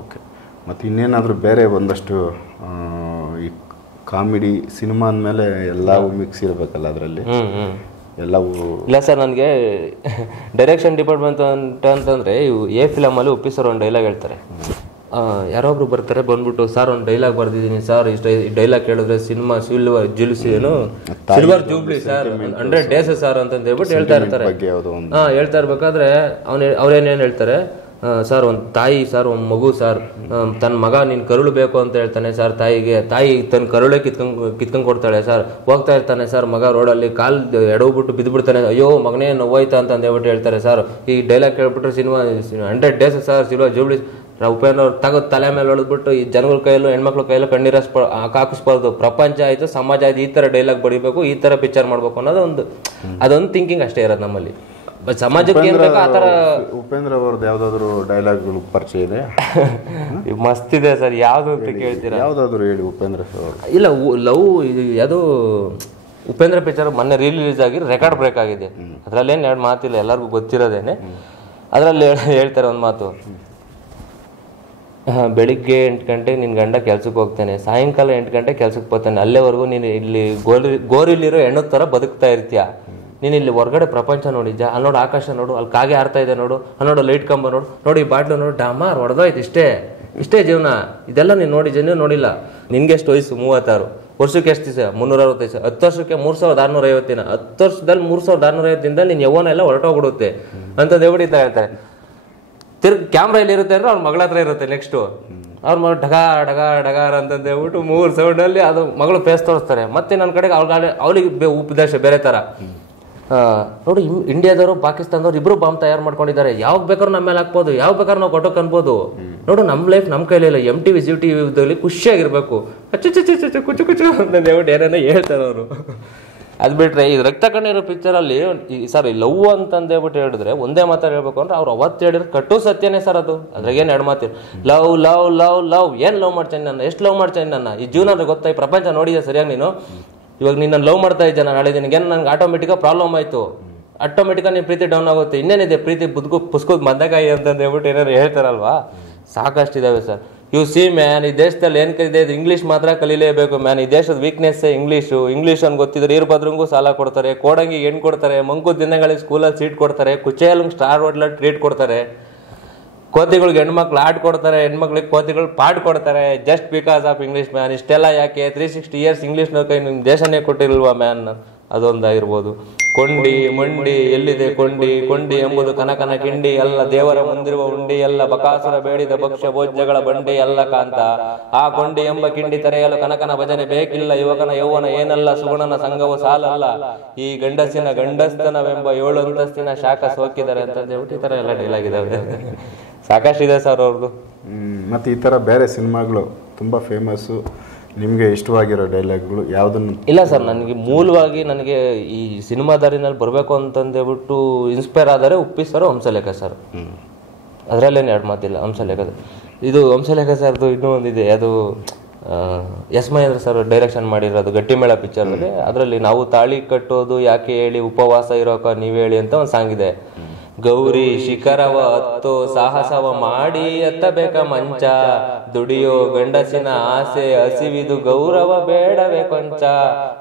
ಓಕೆ. ಮತ್ತು ಇನ್ನೇನಾದರೂ ಬೇರೆ ಒಂದಷ್ಟು ಈ ಕಾಮಿಡಿ ಸಿನಿಮಾ ಅಂದಮೇಲೆ ಎಲ್ಲವೂ ಮಿಕ್ಸ್ ಇರಬೇಕಲ್ಲ ಅದರಲ್ಲಿ ಎಲ್ಲವೂ? ಇಲ್ಲ ಸರ್, ನನಗೆ ಡೈರೆಕ್ಷನ್ ಡಿಪಾರ್ಟ್ಮೆಂಟ್ ಅಂತಂದರೆ ಎ ಫಿಲಮಲ್ಲಿ ಉಪ್ಪಿ ಸರ್ ಒಂದು ಡೈಲಾಗ್ ಹೇಳ್ತಾರೆ. ಯಾರೊಬ್ರು ಬರ್ತಾರೆ, ಬಂದ್ಬಿಟ್ಟು ಸರ್ ಒಂದು ಡೈಲಾಗ್ ಬರ್ದಿದ್ದೀನಿ ಸರ್, ಇಷ್ಟು ಡೈಲಾಗ್ ಕೇಳಿದ್ರೆ cinema silver jubilee sir 100 days sir ಅಂತಂದು ಹೇಳ್ಬಿಟ್ಟು ಹೇಳ್ತಾ ಇರ್ತಾರೆ. ಹೇಳ್ತಾ ಇರ್ಬೇಕಾದ್ರೆ ಅವ್ರೇನೇನು ಹೇಳ್ತಾರೆ, ಸರ್ ಒಂದು ತಾಯಿ ಸರ್, ಒಂದು ಮಗು ಸರ್, ತನ್ನ ಮಗ ನೀನು ಕರುಳು ಬೇಕು ಅಂತ ಹೇಳ್ತಾನೆ ಸರ್ ತಾಯಿಗೆ, ತಾಯಿ ತನ್ನ ಕರುಳೇ ಕಿತ್ಕೊಂಡು ಕೊಡ್ತಾಳೆ ಸರ್. ಹೋಗ್ತಾ ಇರ್ತಾನೆ ಸರ್ ಮಗ ರೋಡಲ್ಲಿ, ಕಾಲು ಎಡವ್ಬಿಟ್ಟು ಬಿದ್ದುಬಿಡ್ತಾನೆ, ಅಯ್ಯೋ ಮಗನೇ ನೋವಾಯ್ತಾ ಅಂತ ಹೇಳ್ಬಿಟ್ಟು ಹೇಳ್ತಾರೆ ಸರ್. ಈ ಡೈಲಾಗ್ ಕೇಳ್ಬಿಟ್ರೆ cinema 100 days sir silver jubilee Upendra ಅವ್ರು ತೆಗೆದು ತಲೆ ಮೇಲೆ ಹೊಡೆದ್ಬಿಟ್ಟು ಈ ಜನಗಳ ಕೈಯಲ್ಲೂ ಹೆಣ್ಮಕ್ಳ ಕೈಯಲ್ಲೂ ಕಣ್ಣೀರ ಹಾಕಿಸ್ಬಾರ್ದು, ಪ್ರಪಂಚ ಆಯಿತು ಸಮಾಜ ಆಯ್ತು, ಈ ಥರ ಡೈಲಾಗ್ ಬಡಿಬೇಕು, ಈ ಥರ ಪಿಕ್ಚರ್ ಮಾಡಬೇಕು ಅನ್ನೋದು ಅದೊಂದು ಥಿಂಕಿಂಗ್ ಅಷ್ಟೇ ಇರೋದು ನಮ್ಮಲ್ಲಿ. ಸಮಾಜಕ್ಕೆ ಆ ಥರ ಉಪೇಂದ್ರ ಅವ್ರದ್ದು ಯಾವುದಾದ್ರು ಡೈಲಾಗ್ಗಳು ಪರಿಚಯ ಇದೆ? ಮಸ್ತ್ ಇದೆ ಸರ್. ಯಾವುದು ಅಂತ ಕೇಳ್ತೀರಾ? ಯಾವುದಾದ್ರು ಹೇಳಿ ಉಪೇಂದ್ರ ಸರ್. ಇಲ್ಲ, ಲವ್ ಅದು ಉಪೇಂದ್ರ ಪಿಕ್ಚರ್ ಮೊನ್ನೆ ರಿಲೀಸ್ ಆಗಿ ರೆಕಾರ್ಡ್ ಬ್ರೇಕ್ ಆಗಿದೆ. ಅದರಲ್ಲೇನು 2 ಮಾತಿಲ್ಲ, ಎಲ್ಲರಿಗೂ ಗೊತ್ತಿರೋದೇನೆ. ಅದರಲ್ಲಿ ಹೇಳ್ತಾರೆ ಒಂದು ಮಾತು, ಬೆಳಿಗ್ಗೆ 8 ಗಂಟೆಗೆ ನಿನ್ನ ಗಂಡ ಕೆಲ್ಸಕ್ಕೆ ಹೋಗ್ತಾನೆ, ಸಾಯಂಕಾಲ 8 ಗಂಟೆಗೆ ಕೆಲ್ಸಕ್ಕೆ ಹೋಗ್ತಾನೆ, ಅಲ್ಲೇವರೆಗೂ ನೀನು ಇಲ್ಲಿ ಗೋರಿಲಿರೋ ಹೆಣ್ಣದ ಥರ ಬದುಕ್ತಾ ಇರ್ತೀಯ. ನೀನು ಇಲ್ಲಿ ಹೊರಗಡೆ ಪ್ರಪಂಚ ನೋಡಿದ್ದ, ಅಲ್ಲಿ ನೋಡು ಆಕಾಶ ನೋಡು, ಅಲ್ಲಿ ಕಾಗೆ ಆಡ್ತಾ ಇದೆ ನೋಡು, ಅಲ್ಲಿ ನೋಡು ಲೈಟ್ ಕಂಬ ನೋಡು, ನೋಡಿ ಈ ಬಾಟ್ಲು ನೋಡು, ಡಾಮಾರ್ ಹೊಡೆದೋಯ್ತು, ಇಷ್ಟೇ ಜೀವನ. ಇದೆಲ್ಲ ನೀನು ನೋಡಿಲ್ಲ. ನಿನ್ಗೆ ಎಷ್ಟು ವಯಸ್ಸು? 36. ವರ್ಷಕ್ಕೆ ಎಷ್ಟು ದಿವಸ? 365. 10 ವರ್ಷಕ್ಕೆ 3650 ದಿನ. 10 ವರ್ಷದಲ್ಲಿ 3650 ದಿನದಲ್ಲಿ ನೀನು ಯೌವನ ಎಲ್ಲ ಹೊರಟೋಗ್ಬಿಡುತ್ತೆ ಅಂತಂದು ಹೇಳ್ಬಿಟ್ಟು ಹೇಳ್ತಾರೆ. ಕ್ಯಾಮ್ರಾ ಇಲ್ಲಿ ಇರುತ್ತೆ ಅಂದ್ರೆ ಅವ್ರ ಮಗಳ ಹತ್ರ ಇರುತ್ತೆ. ನೆಕ್ಸ್ಟು ಅವ್ರ ಮಗಳು ಡಗಾರ್ ಅಂತಂದು ಹೇಳ್ಬಿಟ್ಟು 3 ಸೌಂಡಲ್ಲಿ ಅದು ಮಗಳು ಫೇಸ್ ತೋರಿಸ್ತಾರೆ. ಮತ್ತೆ ನನ್ನ ಕಡೆಗೆ ಅವಳಿಗೆ ಉಪದೇಶ ಬೇರೆ ಥರ. ನೋಡಿ, ಇಂಡಿಯಾದವರು ಪಾಕಿಸ್ತಾನದವ್ರು ಇಬ್ರು ಬಾಂಬ್ ತಯಾರು ಮಾಡ್ಕೊಂಡಿದ್ದಾರೆ, ಯಾವಾಗ ಬೇಕಾದ್ರೂ ನಮ್ಮ ಮೇಲೆ ಹಾಕ್ಬೋದು, ಯಾವಾಗ ಬೇಕಾದ್ರೂ ನಾವು ಕೊಟ್ಟೋಕೆ ಅನ್ಬೋದು. ನೋಡು, ನಮ್ಮ ಲೈಫ್ ನಮ್ಮ ಕೈಲಿಲ್ಲ. MTV ZTV ಖುಷಿಯಾಗಿರ್ಬೇಕು, ಕುಚ್ಚು ಅಂತಂದು ಹೇಳ್ಬಿಟ್ಟು ಏನೇನೋ ಹೇಳ್ತಾರೆ ಅವರು. ಅದು ಬಿಟ್ರೆ ಈ ರಕ್ತ ಕಣ್ಣೀರು ಪಿಕ್ಚರಲ್ಲಿ ಸರ್ ಲವ್ ಅಂತಂದು ಹೇಳ್ಬಿಟ್ಟು ಹೇಳಿದ್ರೆ ಒಂದೇ ಮಾತಾಡಿ ಹೇಳ್ಬೇಕು ಅಂದ್ರೆ ಅವ್ರು ಅವತ್ತು ಹೇಳಿದ್ರೆ ಕಟ್ಟು ಸತ್ಯನೇ ಸರ್. ಅದ್ರಾಗೇನು 2 ಮಾತು. ಲವ್ ಲವ್ ಲವ್ ಲವ್ ಏನು ಲವ್ ಮಾಡ್ತೇನೆ ನನ್ನ, ಎಷ್ಟು ಲವ್ ಮಾಡ್ತೇನೆ ನನ್ನ, ಈ ಜೀವನ ಗೊತ್ತಾ, ಈ ಪ್ರಪಂಚ ನೋಡಿದೆ ಸರಿಯಾಗಿ ನೀನು. ಇವಾಗ ನೀನು ಲವ್ ಮಾಡ್ತಾ ಇದ್ದೆ, ನಾನು ನಾಳೆ ನಿನಗೇನು ನನಗೆ ಆಟೋಮೆಟಿಕಾಗಿ ಪ್ರಾಬ್ಲಮ್ ಆಯಿತು, ಆಟೋಮೆಟಿಕಾಗಿ ನೀನು ಪ್ರೀತಿ ಡೌನ್ ಆಗುತ್ತೆ. ಇನ್ನೇನಿದೆ ಪ್ರೀತಿ ಪುಸ್ಕೋದ್ ಮದ್ದಕಾಯಿ ಅಂತಂದು ಹೇಳ್ಬಿಟ್ಟು ಏನಾರು ಹೇಳ್ತಾರಲ್ವಾ. ಸಾಕಷ್ಟಿದ್ದಾವೆ ಸರ್. ಯು ಸಿ ಮ್ಯಾನ್, ಈ ದೇಶದಲ್ಲಿ ಏನ್ ಕಲಿದೆ ಇಂಗ್ಲಿಷ್ ಮಾತ್ರ ಕಲೀಲೇಬೇಕು ಮ್ಯಾನ್. ಈ ದೇಶದ ವೀಕ್ನೆಸ್ ಇಂಗ್ಲಿಷ್ ಅನ್ ಗೊತ್ತಿದ್ರೆ ಇರ್ಬದ್ರಂಗೂ ಸಾಲ ಕೊಡ್ತಾರೆ, ಕೋಡಂಗಿ ಹೆಣ್ ಕೊಡ್ತಾರೆ, ಮಂಕು ದಿನಗಳಿಗೆ ಸ್ಕೂಲಲ್ಲಿ ಸೀಟ್ ಕೊಡ್ತಾರೆ, ಕುಚೇಲಂಗ್ ಸ್ಟಾರ್ ಹೋಟ್ಲಲ್ಲಿ ಟ್ರೀಟ್ ಕೊಡ್ತಾರೆ, ಕೋತಿಗಳಿಗೆ ಹೆಣ್ಮಕ್ಳು ಆಡ್ ಕೊಡ್ತಾರೆ, ಹೆಣ್ಮಕ್ಳಿಗೆ ಕೋತಿಗಳು ಪಾಡ್ ಕೊಡ್ತಾರೆ, just because of English man. ಇಷ್ಟೆಲ್ಲ ಯಾಕೆ? 360 years ಇಂಗ್ಲಿಷ್ ಕೈ ನಿಮ್ ದೇಶನೇ ಕೊಟ್ಟಿಲ್ವಾ ಮ್ಯಾನ್? ಅದೊಂದಾಗಿರ್ಬೋದು. ಕೊಂಡಿ ಮಂಡಿ ಎಲ್ಲಿದೆ ಕೊಂಡಿ? ಕೊಂಡಿ ಎಂಬುದು ಕನಕನ ಕಿಂಡಿ, ಎಲ್ಲ ದೇವರ ಮುಂದಿರುವ ಉಂಡಿ, ಎಲ್ಲ ಬಕಾಸುರ ಬೇಡಿದ ಭಕ್ಷ್ಯ ಭೋಜ್ಯಗಳ ಬಂಡಿ, ಎಲ್ಲ ಕಾಂತ. ಆ ಕೊಂಡಿ ಎಂಬ ಕಿಂಡಿ ತೆರೆಯಲು ಕನಕನ ಭಜನೆ ಬೇಕಿಲ್ಲ, ಯುವಕನ ಯೌವನ ಏನಲ್ಲ, ಸುಗುಣನ ಸಂಘವು ಸಾಲಲ್ಲ, ಈ ಗಂಡಸಿನ ಗಂಡಸ್ತನವೆಂಬ 7 ಅಂತಸ್ತಿನ ಶಾಖ ಸೋಕಿದ್ದಾರೆ ಅಂತ ಹೇಳ್ಬಿಟ್ಟು ಈ ತರ ಎಲ್ಲ ಡೈಲಾಗ್ ಇದಾವೆ. ಸಾಕಷ್ಟಿದೆ ಸರ್ ಅವ್ರದ್ದು. ಮತ್ತು ಈ ಥರ ಬೇರೆ ಸಿನಿಮಾಗಳು ತುಂಬ ಫೇಮಸ್ಸು, ನಿಮಗೆ ಇಷ್ಟವಾಗಿರೋ ಡೈಲಾಗ್ಗಳು ಯಾವುದನ್ನು? ಇಲ್ಲ ಸರ್, ನನಗೆ ಮೂಲವಾಗಿ ನನಗೆ ಈ ಸಿನಿಮಾ ದಾರಿನಲ್ಲಿ ಬರಬೇಕು ಅಂತಂದೇಳ್ಬಿಟ್ಟು ಇನ್ಸ್ಪೈರ್ ಆದರೆ ಉಪ್ಪಿ ಸರ್, ಹಂಸಲೇಖ ಸರ್. ಅದರಲ್ಲೇನು ಎರಡು ಮಾತಿಲ್ಲ. ಇದು ಹಂಸಲೇಖ ಸರ್ದು ಇನ್ನೂ ಒಂದಿದೆ, ಅದು ಎಸ್ ಮಹೇಂದ್ರ ಸರ್ ಡೈರೆಕ್ಷನ್ ಮಾಡಿರೋದು ಗಟ್ಟಿಮೇಳ ಪಿಕ್ಚರ್ನಲ್ಲಿ. ಅದರಲ್ಲಿ ನಾವು ತಾಳಿ ಕಟ್ಟೋದು ಯಾಕೆ ಹೇಳಿ, ಉಪವಾಸ ಇರೋಕ ನೀವು ಹೇಳಿ ಅಂತ ಒಂದು ಸಾಂಗ್ ಇದೆ. ಗೌರಿ ಶಿಖರವ ಹತ್ತೋ ಸಾಹಸವ ಮಾಡಿ ಎತ್ತಬೇಕ ಮಂಚ, ದುಡಿಯೋ ಗಂಡಸಿನ ಆಸೆ ಹಸಿವಿದು ಗೌರವ ಬೇಡವೇ ಕೊಂಚ,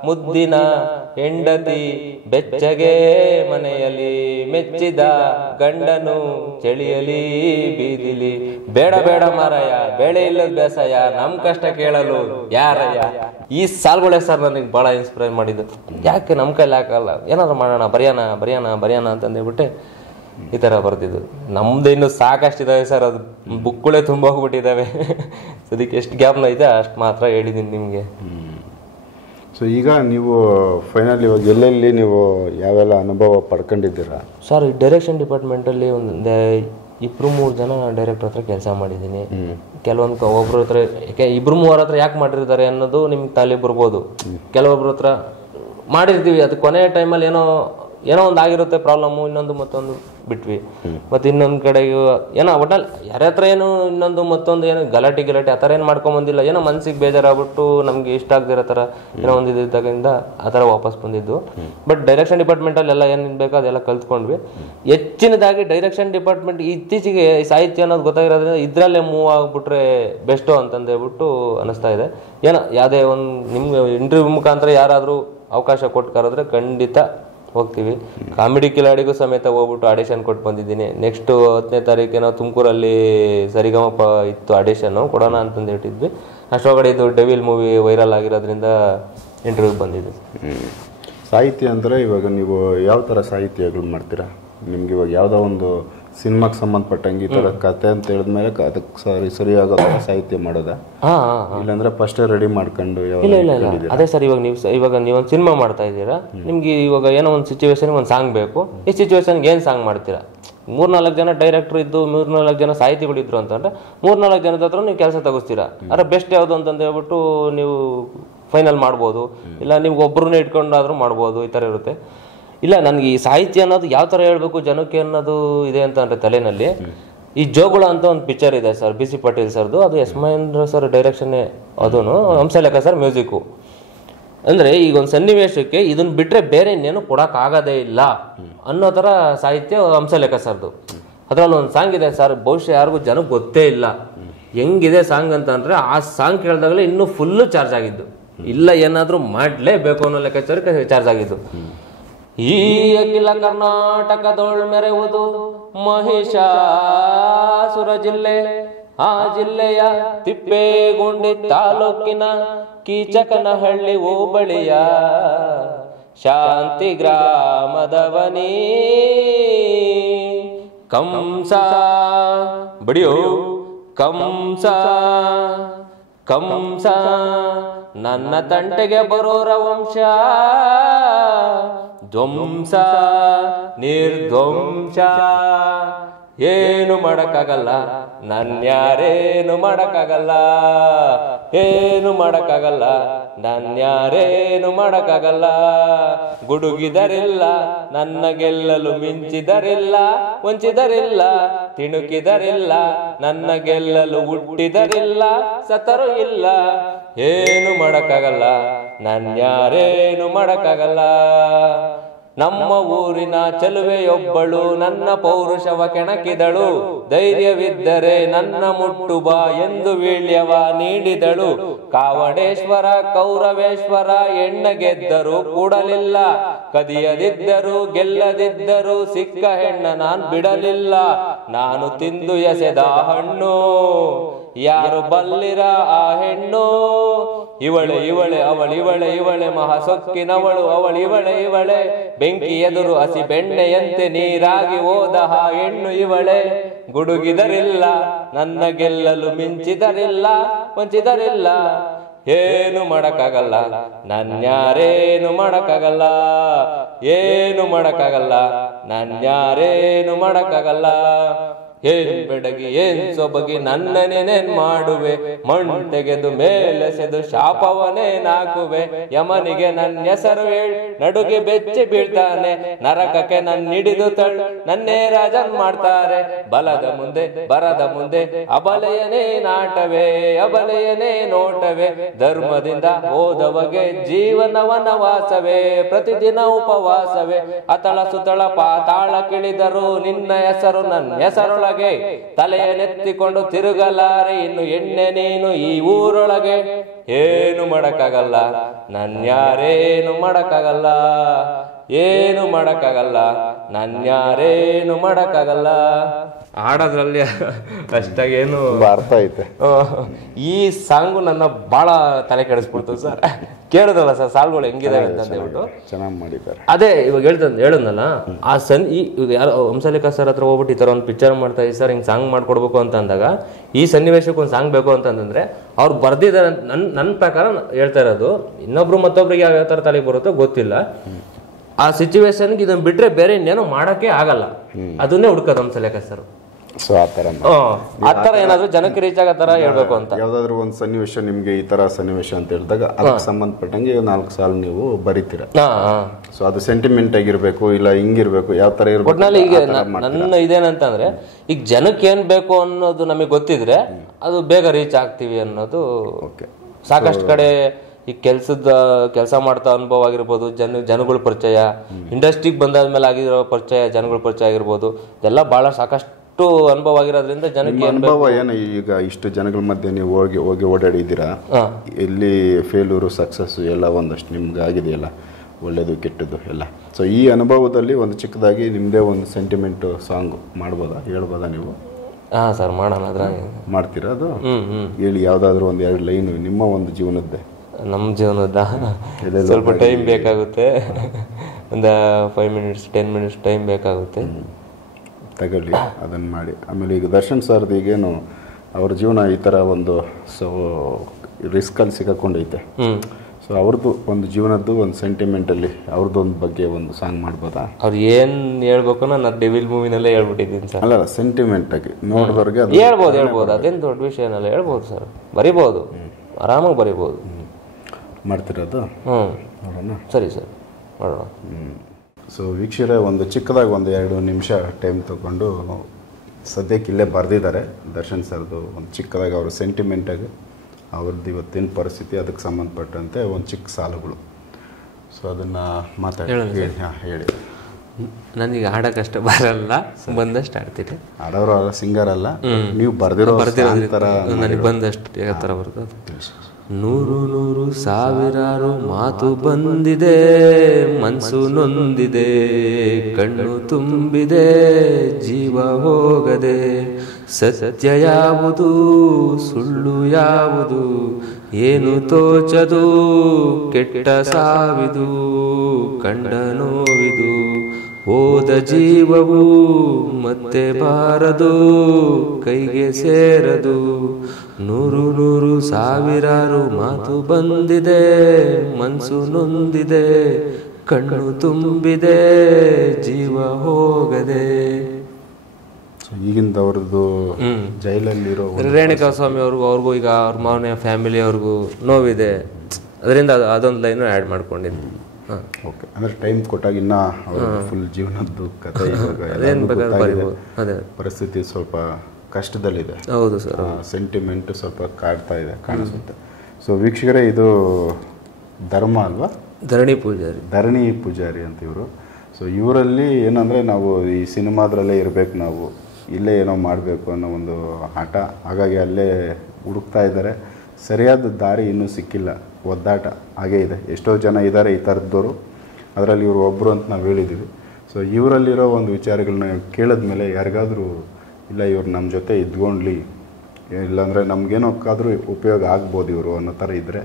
ಮುದ್ದಿನ ಹೆಂಡತಿ ಬೆಚ್ಚಗೆ ಮನೆಯಲ್ಲಿ ಮೆಚ್ಚಿದ ಗಂಡನು ಚಳಿಯಲಿ ಬೀದಿಲಿ, ಬೇಡ ಬೇಡ ಮಾರಯ್ಯ ಬೆಳೆ ಇಲ್ಲದ ಬೇಸಯ್ಯ, ನಮ್ ಕಷ್ಟ ಕೇಳಲು ಯಾರಯ್ಯ. ಈ ಸಾಲ್ಗಳೇ ಸರ್ ನನಗೆ ಬಹಳ ಇನ್ಸ್ಪೈರ್ ಮಾಡಿದ್ದು. ಯಾಕೆ ನಮ್ಮ ಕೈಲಿ ಹಾಕಲ್ಲ, ಏನಾದ್ರು ಮಾಡೋಣ, ಬರೆಯೋಣ ಅಂತಂದೇಳ್ಬಿಟ್ಟೆ ಈ ಥರ ಬರ್ತಿದ್ದು. ನಮ್ದು ಇನ್ನು ಸಾಕಷ್ಟಿದಾವೆ ಸರ್, ಅದು ಬುಕ್ಗಳೇ ತುಂಬ ಹೋಗ್ಬಿಟ್ಟಿದ್ದಾವೆ. ಅದಕ್ಕೆ ಎಷ್ಟು ಗ್ಯಾಪ್ನ ಇದೆ ಅಷ್ಟು ಮಾತ್ರ ಹೇಳಿದ್ದೀನಿ ನಿಮಗೆ. ಸೊ ಈಗ ನೀವು ಫೈನಲ್ ಇವಾಗ ಎಲ್ಲೆಲ್ಲಿ ನೀವು ಯಾವೆಲ್ಲ ಅನುಭವ ಪಡ್ಕೊಂಡಿದ್ದೀರಾ ಸರ್? ಈ ಡೈರೆಕ್ಷನ್ ಡಿಪಾರ್ಟ್ಮೆಂಟಲ್ಲಿ ಒಂದು 2-3 ಜನ ಡೈರೆಕ್ಟರ್ ಹತ್ರ ಕೆಲಸ ಮಾಡಿದ್ದೀನಿ. ಕೆಲವೊಂದು ಒಬ್ರ ಹತ್ರ, ಯಾಕೆ 2-3 ಹತ್ರ ಯಾಕೆ ಮಾಡಿರ್ತಾರೆ ಅನ್ನೋದು ನಿಮ್ಗೆ ತಾಲಿ ಬರ್ಬೋದು. ಕೆಲವೊಬ್ರ ಹತ್ರ ಮಾಡಿರ್ತೀವಿ, ಅದು ಕೊನೆ ಟೈಮಲ್ಲಿ ಏನೋ ಒಂದು ಆಗಿರುತ್ತೆ ಪ್ರಾಬ್ಲಮ್ಮು, ಇನ್ನೊಂದು ಮತ್ತೊಂದು ಬಿಟ್ವಿ. ಮತ್ತು ಇನ್ನೊಂದು ಕಡೆಗೆ ಏನೋ ಒಟ್ಟಲ್ಲಿ ಯಾರ ಹತ್ರ ಏನು ಇನ್ನೊಂದು ಮತ್ತೊಂದು ಏನು ಗಲಾಟೆ ಆ ಥರ ಏನು ಮಾಡ್ಕೊಂಬಂದಿಲ್ಲ. ಏನೋ ಮನ್ಸಿಗೆ ಬೇಜಾರಾಗ್ಬಿಟ್ಟು ನಮಗೆ ಇಷ್ಟ ಆಗದಿರೋ ಥರ ಏನೋ ಒಂದು ಇದ್ದಾಗಿಂದ ಆ ಥರ ವಾಪಸ್ ಬಂದಿದ್ದು. ಬಟ್ ಡೈರೆಕ್ಷನ್ ಡಿಪಾರ್ಟ್ಮೆಂಟಲ್ಲಿ ಎಲ್ಲ ಏನು ಬೇಕೋ ಅದೆಲ್ಲ ಕಲ್ತ್ಕೊಂಡ್ವಿ. ಹೆಚ್ಚಿನದಾಗಿ ಡೈರೆಕ್ಷನ್ ಡಿಪಾರ್ಟ್ಮೆಂಟ್ ಇತ್ತೀಚೆಗೆ ಸಾಹಿತ್ಯ ಅನ್ನೋದು ಗೊತ್ತಾಗಿರೋದ್ರಿಂದ ಇದರಲ್ಲೇ ಮೂವ್ ಆಗಿಬಿಟ್ರೆ ಬೆಸ್ಟು ಅಂತಂದೇಳ್ಬಿಟ್ಟು ಅನ್ನಿಸ್ತಾ ಇದೆ. ಏನೋ ಯಾವುದೇ ಒಂದು ನಿಮ್ಗೆ ಇಂಟರ್ವ್ಯೂ ಮುಖಾಂತರ ಯಾರಾದರೂ ಅವಕಾಶ ಕೊಟ್ಟು ಕರೆದ್ರೆ ಖಂಡಿತ ಹೋಗ್ತೀವಿ. ಕಾಮಿಡಿ ಕಿಲಾಡಿಗೂ ಸಮೇತ ಹೋಗ್ಬಿಟ್ಟು ಆಡಿಷನ್ ಕೊಟ್ಟು ಬಂದಿದ್ದೀನಿ. ನೆಕ್ಸ್ಟ್ 10ನೇ ತಾರೀಕಿನ ತುಮಕೂರಲ್ಲಿ ಸರಿಗಮಪ ಇತ್ತು, ಆಡಿಷನ್ನು ಕೊಡೋಣ ಅಂತಂದು ಹೇಳ್ತಿದ್ವಿ. ಅಷ್ಟೊಳಗಡೆ ಇದು ಡೆವಿಲ್ ಮೂವಿ ವೈರಲ್ ಆಗಿರೋದ್ರಿಂದ ಇಂಟರ್ವ್ಯೂ ಬಂದಿದೆ. ಸಾಹಿತ್ಯ ಅಂದರೆ ಇವಾಗ ನೀವು ಯಾವ ಥರ ಸಾಹಿತ್ಯಗಳು ಮಾಡ್ತೀರಾ? ನಿಮ್ಗೆ ಇವಾಗ ಯಾವುದೋ ಒಂದು ಸಿನಿಮಾಗೆ ಸಂಬಂಧಪಟ್ಟಂಗೆ ಈ ಥರ ಕತೆ ಅಂತ ಹೇಳಿದ್ಮೇಲೆ ಅದಕ್ಕೆ ಸರಿಯಾಗೋ ಸಾಹಿತ್ಯ ಮಾಡೋದಾ, ಇಲ್ಲಾಂದ್ರೆ ಫಸ್ಟೇ ರೆಡಿ ಮಾಡ್ಕೊಂಡು? ಇಲ್ಲ, ಅದೇ ಸರ್, ಇವಾಗ ನೀವೊಂದು ಸಿನಿಮಾ ಮಾಡ್ತಾ ಇದ್ದೀರಾ, ನಿಮ್ಗೆ ಇವಾಗ ಏನೋ ಒಂದು ಸಿಚುವೇಶನ್ಗೆ ಒಂದು ಸಾಂಗ್ ಬೇಕು. ಈ ಸಿಚುವೇಶನ್ಗೆ ಏನು ಸಾಂಗ್ ಮಾಡ್ತೀರಾ? 3-4 ಜನ ಡೈರೆಕ್ಟರ್ ಇದ್ದು 3-4 ಜನ ಸಾಹಿತಿಗಳಿದ್ರು ಅಂತಂದ್ರೆ 3-4 ಜನದ ಹತ್ರ ನೀವು ಕೆಲಸ ತಗೋಸ್ತೀರಾ. ಅದ್ರ ಬೆಸ್ಟ್ ಯಾವುದು ಅಂತಂದು ಹೇಳ್ಬಿಟ್ಟು ನೀವು ಫೈನಲ್ ಮಾಡ್ಬೋದು. ಇಲ್ಲ ನಿಮ್ಗೆ ಒಬ್ಬರನ್ನೇ ಇಟ್ಕೊಂಡಾದ್ರೂ ಮಾಡ್ಬೋದು. ಈ ಥರ ಇರುತ್ತೆ. ಇಲ್ಲ, ನನಗೆ ಈ ಸಾಹಿತ್ಯ ಅನ್ನೋದು ಯಾವ ಥರ ಹೇಳ್ಬೇಕು ಜನಕ್ಕೆ ಅನ್ನೋದು ಇದೆ ಅಂತ ಅಂದರೆ ತಲೆನಲ್ಲಿ. ಈ ಜೋಗುಳ ಅಂತ ಒಂದು ಪಿಕ್ಚರ್ ಇದೆ ಸರ್, BC ಪಾಟೀಲ್ ಸರ್ದು. ಅದು ಎಸ್ ಮಹೇಂದ್ರ ಸರ್ ಡೈರೆಕ್ಷನ್ನೇ, ಅದೂ ಹಂಸಲೇಖ ಸರ್ ಮ್ಯೂಸಿಕ್ಕು. ಅಂದರೆ ಈಗ ಒಂದು ಸನ್ನಿವೇಶಕ್ಕೆ ಇದನ್ನ ಬಿಟ್ಟರೆ ಬೇರೆ ಇನ್ನೇನು ಕೊಡೋಕ್ಕಾಗೋದೇ ಇಲ್ಲ ಅನ್ನೋ ಥರ ಸಾಹಿತ್ಯ ಹಂಸಲೇಖ ಸರ್ದು. ಅದರಲ್ಲಿ ಒಂದು ಸಾಂಗ್ ಇದೆ ಸರ್, ಬಹುಶಃ ಯಾರಿಗೂ ಜನಕ್ಕೆ ಗೊತ್ತೇ ಇಲ್ಲ. ಹೆಂಗಿದೆ ಸಾಂಗ್ ಅಂತ ಅಂದರೆ, ಆ ಸಾಂಗ್ ಕೇಳಿದಾಗಲೇ ಇನ್ನೂ ಫುಲ್ಲು ಚಾರ್ಜ್ ಆಗಿದ್ದು. ಇಲ್ಲ ಏನಾದರೂ ಮಾಡಲೇಬೇಕು ಅನ್ನೋ ಲೆಕ್ಕಾಚಾರಕ್ಕೆ ಚಾರ್ಜ್ ಆಗಿದ್ದು. ಈ ಅಖಿಲ ಕರ್ನಾಟಕದೊಳ್ ಮೆರೆಯುವುದು ಮಹಿಷಾಸುರ ಜಿಲ್ಲೆ, ಆ ಜಿಲ್ಲೆಯ ತಿಪ್ಪೇಗುಂಡಿ ತಾಲೂಕಿನ ಕೀಚಕನಹಳ್ಳಿ ಹೋಬಳಿಯ ಶಾಂತಿ ಗ್ರಾಮದವನಿ ಕಂಸ ಬಡಿಯೋ ಕಂಸ ಕಂಸ ನನ್ನ ತಂಟೆಗೆ ಬರೋರ ವಂಶ ಧ್ವಂಸ ನಿರ್ಧ್ವಂಸ, ಏನು ಮಾಡಕ್ಕಾಗಲ್ಲ ನನ್ಯಾರೇನು ಮಾಡಕ್ಕಾಗಲ್ಲ, ಏನು ಮಾಡಕ್ಕಾಗಲ್ಲ ನನ್ಯಾರೇನು ಮಾಡಕ್ಕಾಗಲ್ಲ. ಗುಡುಗಿದರಿಲ್ಲ ನನ್ನ ಗೆಲ್ಲಲು ಮಿಂಚಿದರಿಲ್ಲ, ವಂಚಿದರಿಲ್ಲ ತಿಣುಕಿದರಿಲ್ಲ, ನನ್ನ ಗೆಲ್ಲಲು ಹುಟ್ಟಿದರಿಲ್ಲ, ಸತರು ಇಲ್ಲ. ಏನು ಮಾಡಕ್ಕಾಗಲ್ಲ ನನ್ಯಾರೇನು ಮಾಡಕ್ಕಾಗಲ್ಲ. ನಮ್ಮ ಊರಿನ ಚೆಲುವೆಯೊಬ್ಬಳು ನನ್ನ ಪೌರುಷವ ಕೆಣಕಿದಳು, ಧೈರ್ಯವಿದ್ದರೆ ನನ್ನ ಮುಟ್ಟು ಬಾ ಎಂದು ವೀಳ್ಯವ ನೀಡಿದಳು. ಕಾವಡೇಶ್ವರ ಕೌರವೇಶ್ವರ ಎಣ್ಣ ಗೆದ್ದರು ಕೂಡಲಿಲ್ಲ, ಕದಿಯದಿದ್ದರು ಗೆಲ್ಲದಿದ್ದರು ಸಿಕ್ಕ ಹೆಣ್ಣ ನಾನ್ ಬಿಡಲಿಲ್ಲ. ನಾನು ತಿಂದು ಎಸೆದ ಹಣ್ಣು ಯಾರು ಬಲ್ಲಿರ ಆ ಹೆಣ್ಣು, ಇವಳೆ ಇವಳೆ ಅವಳಿವಳೆ ಇವಳೆ ಮಹಾಸೊಕ್ಕಿನವಳು ಅವಳಿವಳೆ ಬೆಂಕಿ ಎದುರು ಹಸಿ ಬೆಣ್ಣೆಯಂತೆ ನೀರಾಗಿ ಹೋದ ಆ ಹೆಣ್ಣು ಇವಳೆ. ಗುಡುಗಿದರಿಲ್ಲ ನನ್ನ ಗೆಲ್ಲಲು ಮಿಂಚಿದರಿಲ್ಲ ವಂಚಿದರಿಲ್ಲ, ಏನು ಮಾಡಕ್ಕಾಗಲ್ಲ ನನ್ಯಾರೇನು ಮಾಡಕ್ಕಾಗಲ್ಲ, ಏನು ಮಾಡಕ್ಕಾಗಲ್ಲ ನನ್ಯಾರೇನು ಮಾಡಕ್ಕಾಗಲ್ಲ. ಏನ್ ಬೆಡಗಿ ಏನ್ ಸೊಬಗಿ ನನ್ನನೇನೇನ್ ಮಾಡುವೆ, ಮಣ್ಣು ತೆಗೆದು ಮೇಲೆಸೆದು ಶಾಪವನೇನಾಕುವೆ. ಯಮನಿಗೆ ನನ್ನ ಹೆಸರು ಹೇಳಿ ನಡುಗೆ ಬೆಚ್ಚಿ ಬೀಳ್ತಾನೆ, ನರಕಕ್ಕೆ ನನ್ನಿಡಿದು ನನ್ನೇ ರಾಜನ್ ಮಾಡ್ತಾರೆ. ಬಲದ ಮುಂದೆ ಬರದ ಮುಂದೆ ಅಬಲೆಯನೇ ನಾಟವೇ ಅಬಲೆಯನೇ ನೋಟವೇ, ಧರ್ಮದಿಂದ ಹೋದವಗೆ ಜೀವನವನ ವಾಸವೇ ಪ್ರತಿದಿನ ಉಪವಾಸವೇ. ಅತಳ ಸುತಳ ಪಾತಾಳ ಕಿಳಿದರು ನಿನ್ನ ಹೆಸರು ನನ್ನ ಹೆಸರೊಳಗೆ, ತಲೆಯನ್ನೆತ್ತಿಕೊಂಡು ತಿರುಗಲಾರೆ ಇನ್ನು ಎಣ್ಣೆ ನೀನು ಈ ಊರೊಳಗೆ. ಏನು ಮಾಡಕ್ಕಾಗಲ್ಲ ನನ್ಯಾರೇನು ಮಾಡಕ್ಕಾಗಲ್ಲ, ಏನು ಮಾಡಕ್ಕಾಗಲ್ಲ ನನ್ಯಾರೇನು ಮಾಡಕ್ಕಾಗಲ್ಲ. ಹಾಡೋದ್ರಲ್ಲಿ ಅಷ್ಟಾಗೇನು ಅರ್ಥ ಐತೆ. ಈ ಸಾಂಗು ನನ್ನ ಬಹಳ ತಲೆ ಕೆಡಿಸ್ಬಿಡ್ತು ಸರ್. ಕೇಳಿದಲ್ಲ ಸರ್ ಸಾಲ್ಗಳು ಹೆಂಗಿದಾವೆ ಅಂತ ಹೇಳ್ಬಿಟ್ಟು ಚೆನ್ನಾಗಿ ಮಾಡಿದ್ದಾರೆ. ಅದೇ ಇವಾಗ ಹೇಳದ್ನಲ್ಲ ಆ ಈಗ ಯಾರು ಹಂಸಲೇಖ ಸರ್ ಹತ್ರ ಹೋಗ್ಬಿಟ್ಟು ಈ ತರ ಒಂದು ಪಿಕ್ಚರ್ ಮಾಡ್ತಾ ಇದ್ದೀವಿ ಸರ್, ಹಿಂಗ್ ಸಾಂಗ್ ಮಾಡ್ಕೊಡ್ಬೇಕು ಅಂತ ಅಂದಾಗ ಈ ಸನ್ನಿವೇಶಕ್ಕೆ ಒಂದು ಸಾಂಗ್ ಬೇಕು ಅಂತಂದ್ರೆ ಅವ್ರು ಬರ್ದಿದ್ದಾರೆ. ನನ್ನ ಪ್ರಕಾರ ಹೇಳ್ತಾ ಇರೋದು, ಇನ್ನೊಬ್ರು ಮತ್ತೊಬ್ರಿಗೆ ಯಾವ ತರ ತಲೆಗೆ ಬರುತ್ತೋ ಗೊತ್ತಿಲ್ಲ. ಆ ಸಿಚುವೇಶನ್ಗೆ ಇದನ್ನ ಬಿಟ್ರೆ ಬೇರೆ ಇನ್ನೇನೋ ಮಾಡಕ್ಕೆ ಆಗಲ್ಲ, ಅದನ್ನೇ ಹುಡ್ಕೋದು ಹಂಸಲೇಖ ಸರ್. ಸೊ ಆ ತರ ಏನಾದ್ರು ಜನಕ್ಕೆ ರೀಚ್ ಆಗೋ ತರ ಹೇಳ್ಬೇಕು ಅಂತ. ಯಾವ್ದಾದ್ರು ಒಂದು ಸನ್ನಿವೇಶ ನಿಮ್ಗೆ ಈ ತರ ಸನ್ನಿವೇಶ ಅಂತ ಹೇಳಿದಾಗ ಅದಕ್ಕೆ ಸಂಬಂಧಪಟ್ಟಂಗೆ 4 ಸಾಲು ನೀವು ಬರೀತೀರ. ಸೊ ಅದು ಸೆಂಟಿಮೆಂಟ್ ಆಗಿರ್ಬೇಕು, ಇಲ್ಲ ಹಿಂಗಿರ್ಬೇಕು, ಯಾವ ತರ ಇರ್ಬೇಕು. ಒಟ್ನಲ್ಲಿ ಈಗ ನನ್ನ ಇದೇನಂತಂದ್ರೆ ಈಗ ಜನಕ್ಕೆ ಏನ್ ಬೇಕು ಅನ್ನೋದು ನಮಗೆ ಗೊತ್ತಿದ್ರೆ ಅದು ಬೇಗ ರೀಚ್ ಆಗ್ತೀವಿ ಅನ್ನೋದು. ಸಾಕಷ್ಟು ಕಡೆ ಈ ಕೆಲಸ ಮಾಡ್ತಾ ಅನುಭವ ಆಗಿರ್ಬೋದು, ಜನಗಳ ಪರಿಚಯ, ಇಂಡಸ್ಟ್ರಿಗೆ ಬಂದಾದ್ಮೇಲೆ ಆಗಿರೋ ಪರಿಚಯ, ಜನಗಳ ಪರಿಚಯ ಆಗಿರ್ಬೋದು, ಇದೆಲ್ಲ ಬಹಳ ಸಾಕಷ್ಟು ಅನುಭವ ಆಗಿರೋದ್ರಿಂದ ಜನಕ್ಕೆ ಅನುಭವ ಏನು. ಈಗ ಇಷ್ಟು ಜನಗಳ ಮಧ್ಯೆ ನೀವು ಹೋಗಿ ಓಡಾಡಿದ್ದೀರಾ, ಎಲ್ಲಿ ಫೇಲ್ಯೂರು ಸಕ್ಸಸ್ ಎಲ್ಲ ಒಂದಷ್ಟು ನಿಮ್ಗೆ ಆಗಿದೆಯಲ್ಲ, ಒಳ್ಳೇದು ಕೆಟ್ಟದ್ದು ಎಲ್ಲ. ಸೊ ಈ ಅನುಭವದಲ್ಲಿ ಒಂದು ಚಿಕ್ಕದಾಗಿ ನಿಮ್ಮದೇ ಒಂದು ಸೆಂಟಿಮೆಂಟ್ ಸಾಂಗ್ ಮಾಡ್ಬೋದಾ, ಹೇಳ್ಬೋದಾ ನೀವು? ಹಾಂ ಸರ್, ಮಾಡೋಣ. ಅದ್ರ ಮಾಡ್ತೀರಾ? ಅದು ಹೇಳಿ, ಯಾವುದಾದ್ರೂ ಒಂದು 2 ಲೈನು ನಿಮ್ಮ ಒಂದು ಜೀವನದ್ದೇ. ನಮ್ಮ ಜೀವನದ ಸ್ವಲ್ಪ ಟೈಮ್ ಬೇಕಾಗುತ್ತೆ, ಒಂದು 5 ಮಿನಿಟ್ಸ್ 10 ಮಿನಿಟ್ಸ್ ಟೈಮ್ ಬೇಕಾಗುತ್ತೆ. ತಗೊಳ್ಳಿ, ಅದನ್ನು ಮಾಡಿ. ಆಮೇಲೆ ಈಗ ದರ್ಶನ್ ಸರ್ದು ಈಗೇನು ಅವ್ರ ಜೀವನ ಈ ಥರ ಒಂದು ರಿಸ್ಕಲ್ಲಿ ಸಿಗಾಕೊಂಡೈತೆ. ಸೊ ಅವ್ರದ್ದು ಒಂದು ಜೀವನದ್ದು ಒಂದು ಸೆಂಟಿಮೆಂಟಲ್ಲಿ ಅವ್ರದ್ದು ಒಂದು ಬಗ್ಗೆ ಒಂದು ಸಾಂಗ್ ಮಾಡ್ಬೋದಾ? ಅವ್ರು ಏನು ಹೇಳ್ಬೇಕು ನಾನು ಡೆವಿಲ್ ಮೂವಿನಲ್ಲೇ ಹೇಳ್ಬಿಟ್ಟಿದ್ದೀನಿ ಸರ್. ಅಲ್ಲ, ಸೆಂಟಿಮೆಂಟಾಗಿ ನೋಡಿದವ್ರಿಗೆ ಹೇಳ್ಬೋದು, ಅದೇನು ದೊಡ್ಡ ವಿಷಯನಲ್ಲ, ಹೇಳ್ಬೋದು ಸರ್, ಬರಿಬೋದು, ಆರಾಮಾಗಿ ಬರಿಬೋದು. ಮಾಡ್ತಿರೋದು? ನೋಡೋಣ. ಸರಿ ಸರ್, ಮಾಡೋಣ. ಸೊ ವೀಕ್ಷಕರೇ, ಒಂದು ಚಿಕ್ಕದಾಗಿ ಒಂದು 2 ನಿಮಿಷ ಟೈಮ್ ತೊಗೊಂಡು ಸದ್ಯಕ್ಕೆ ಇಲ್ಲೇ ಬರೆದಿದ್ದಾರೆ ದರ್ಶನ್ ಸರ್ದು ಒಂದು ಚಿಕ್ಕದಾಗಿ ಅವ್ರ ಸೆಂಟಿಮೆಂಟಾಗಿ ಅವ್ರದ್ದು ಇವತ್ತಿನ ಪರಿಸ್ಥಿತಿ ಅದಕ್ಕೆ ಸಂಬಂಧಪಟ್ಟಂತೆ ಒಂದು ಚಿಕ್ಕ ಸಾಲುಗಳು. ಸೊ ಅದನ್ನು ಮಾತಾಡಿ ಹೇಳಿ. ನನಗೆ ಹಾಡೋಕ್ಕಷ್ಟು ಬರಲ್ಲ, ಬಂದಷ್ಟು ಆಡ್ತೀನಿ. ಆಡೋರು ಸಿಂಗರ್ ಅಲ್ಲ ನೀವು, ಬರ್ದಿರೋ ನನಗೆ ಬಂದಷ್ಟು ಯಾವ ಥರ ಬರ್ತದೆ. 100 ಸಾವಿರಾರು ಮಾತು ಬಂದಿದೆ, ಮನಸ್ಸು ನೊಂದಿದೆ, ಕಣ್ಣು ತುಂಬಿದೆ, ಜೀವ ಹೋಗದೆ. ಸತ್ಯ ಯಾವುದು ಸುಳ್ಳು ಯಾವುದು ಏನು ತೋಚದು, ಕೆಟ್ಟ ಸಾವಿದು ಕಂಡ ನೋವಿದು. ಹೋದ ಜೀವವು ಮತ್ತೆ ಬಾರದು, ಕೈಗೆ ಸೇರದು. 100 ಸಾವಿರಾರು ಮಾತು ಬಂದಿದೆ, ಮನಸ್ಸು ನೊಂದಿದೆ, ಕಣ್ಣು ತುಂಬಿದೆ, ಜೀವ ಹೋಗದೆ. ಈಗಿಂದ ಅವ್ರದ್ದು ಜೈಲಲ್ಲಿರೋ ರೇಣುಕಾ ಸ್ವಾಮಿ ಅವ್ರಿಗೂ ಈಗ ಅವ್ರ ಮಾವನ ಫ್ಯಾಮಿಲಿ ಅವ್ರಿಗೂ ನೋವಿದೆ, ಅದರಿಂದ ಅದೊಂದು ಲೈನು ಆ್ಯಡ್ ಮಾಡ್ಕೊಂಡಿದ್ದೀನಿ. ಓಕೆ, ಅಂದರೆ ಟೈಮ್ ಕೊಟ್ಟಾಗ ಇನ್ನೂ ಫುಲ್ ಜೀವನದ್ದು ಕಥೆ ಅದೇ ಪರಿಸ್ಥಿತಿ ಸ್ವಲ್ಪ ಕಷ್ಟದಲ್ಲಿದೆ. ಹೌದು ಸರ್, ಸೆಂಟಿಮೆಂಟ್ ಸ್ವಲ್ಪ ಕಾಡ್ತಾ ಇದೆ ಕಾಣಿಸುತ್ತೆ. ಸೊ ವೀಕ್ಷಕರೇ, ಇದು ಧರ್ಮ ಅಲ್ವಾ? ಧರಣಿ ಪೂಜಾರಿ ಅಂತ ಇವರು. ಸೊ ಇವರಲ್ಲಿ ಏನಂದರೆ ನಾವು ಈ ಸಿನಿಮಾದ್ರಲ್ಲೇ ಇರಬೇಕು, ನಾವು ಇಲ್ಲೇ ಏನೋ ಮಾಡಬೇಕು ಅನ್ನೋ ಒಂದು ಹಠ. ಹಾಗಾಗಿ ಅಲ್ಲೇ ಹುಡುಕ್ತಾ ಇದ್ದಾರೆ. ಸರಿಯಾದ ದಾರಿ ಇನ್ನೂ ಸಿಕ್ಕಿಲ್ಲ, ಒದ್ದಾಟ ಹಾಗೇ ಇದೆ. ಎಷ್ಟೋ ಜನ ಇದ್ದಾರೆ ಈ ಥರದ್ದವರು, ಅದರಲ್ಲಿ ಇವರು ಒಬ್ಬರು ಅಂತ ನಾವು ಹೇಳಿದ್ದೀವಿ. ಸೊ ಇವರಲ್ಲಿರೋ ಒಂದು ವಿಚಾರಗಳನ್ನ ಕೇಳಿದ್ಮೇಲೆ ಯಾರಿಗಾದರೂ ಇಲ್ಲ ಇವ್ರು ನಮ್ಮ ಜೊತೆ ಇದ್ಕೊಂಡ್ಲಿ, ಇಲ್ಲಾಂದರೆ ನಮಗೇನೋಕ್ಕಾದರೂ ಉಪಯೋಗ ಆಗ್ಬೋದು ಇವರು ಅನ್ನೋ ಥರ ಇದ್ದರೆ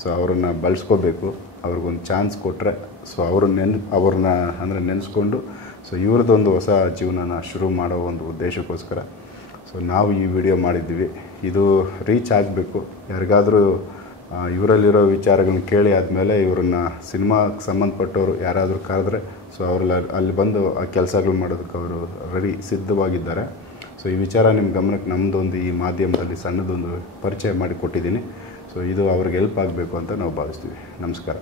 ಸೊ ಅವ್ರನ್ನ ಬಳಸ್ಕೋಬೇಕು. ಅವ್ರಿಗೊಂದು ಚಾನ್ಸ್ ಕೊಟ್ಟರೆ ಸೊ ಅವ್ರನ್ನ ಅಂದರೆ ನೆನೆಸ್ಕೊಂಡು ಸೊ ಇವ್ರದ್ದೊಂದು ಹೊಸ ಜೀವನನ ಶುರು ಮಾಡೋ ಒಂದು ಉದ್ದೇಶಕ್ಕೋಸ್ಕರ ಸೊ ನಾವು ಈ ವಿಡಿಯೋ ಮಾಡಿದ್ದೀವಿ. ಇದು ರೀಚ್ ಆಗಬೇಕು. ಯಾರಿಗಾದರೂ ಇವರಲ್ಲಿರೋ ವಿಚಾರಗಳನ್ನ ಕೇಳಿ ಆದಮೇಲೆ ಇವ್ರನ್ನ ಸಿನಿಮಾಗೆ ಸಂಬಂಧಪಟ್ಟವರು ಯಾರಾದರೂ ಕರೆದ್ರೆ ಸೊ ಅವ್ರಲ್ಲಿ ಅಲ್ಲಿ ಬಂದು ಆ ಕೆಲಸಗಳು ಮಾಡೋದಕ್ಕೆ ಅವರು ಸಿದ್ಧವಾಗಿದ್ದಾರೆ. ಸೊ ಈ ವಿಚಾರ ನಿಮ್ಮ ಗಮನಕ್ಕೆ ನಮ್ಮದೊಂದು ಈ ಮಾಧ್ಯಮದಲ್ಲಿ ಸಣ್ಣದೊಂದು ಪರಿಚಯ ಮಾಡಿ ಕೊಟ್ಟಿದ್ದೀನಿ. ಸೊ ಇದು ಅವ್ರಿಗೆ ಹೆಲ್ಪ್ ಆಗಬೇಕು ಅಂತ ನಾವು ಭಾವಿಸ್ತೀವಿ. ನಮಸ್ಕಾರ.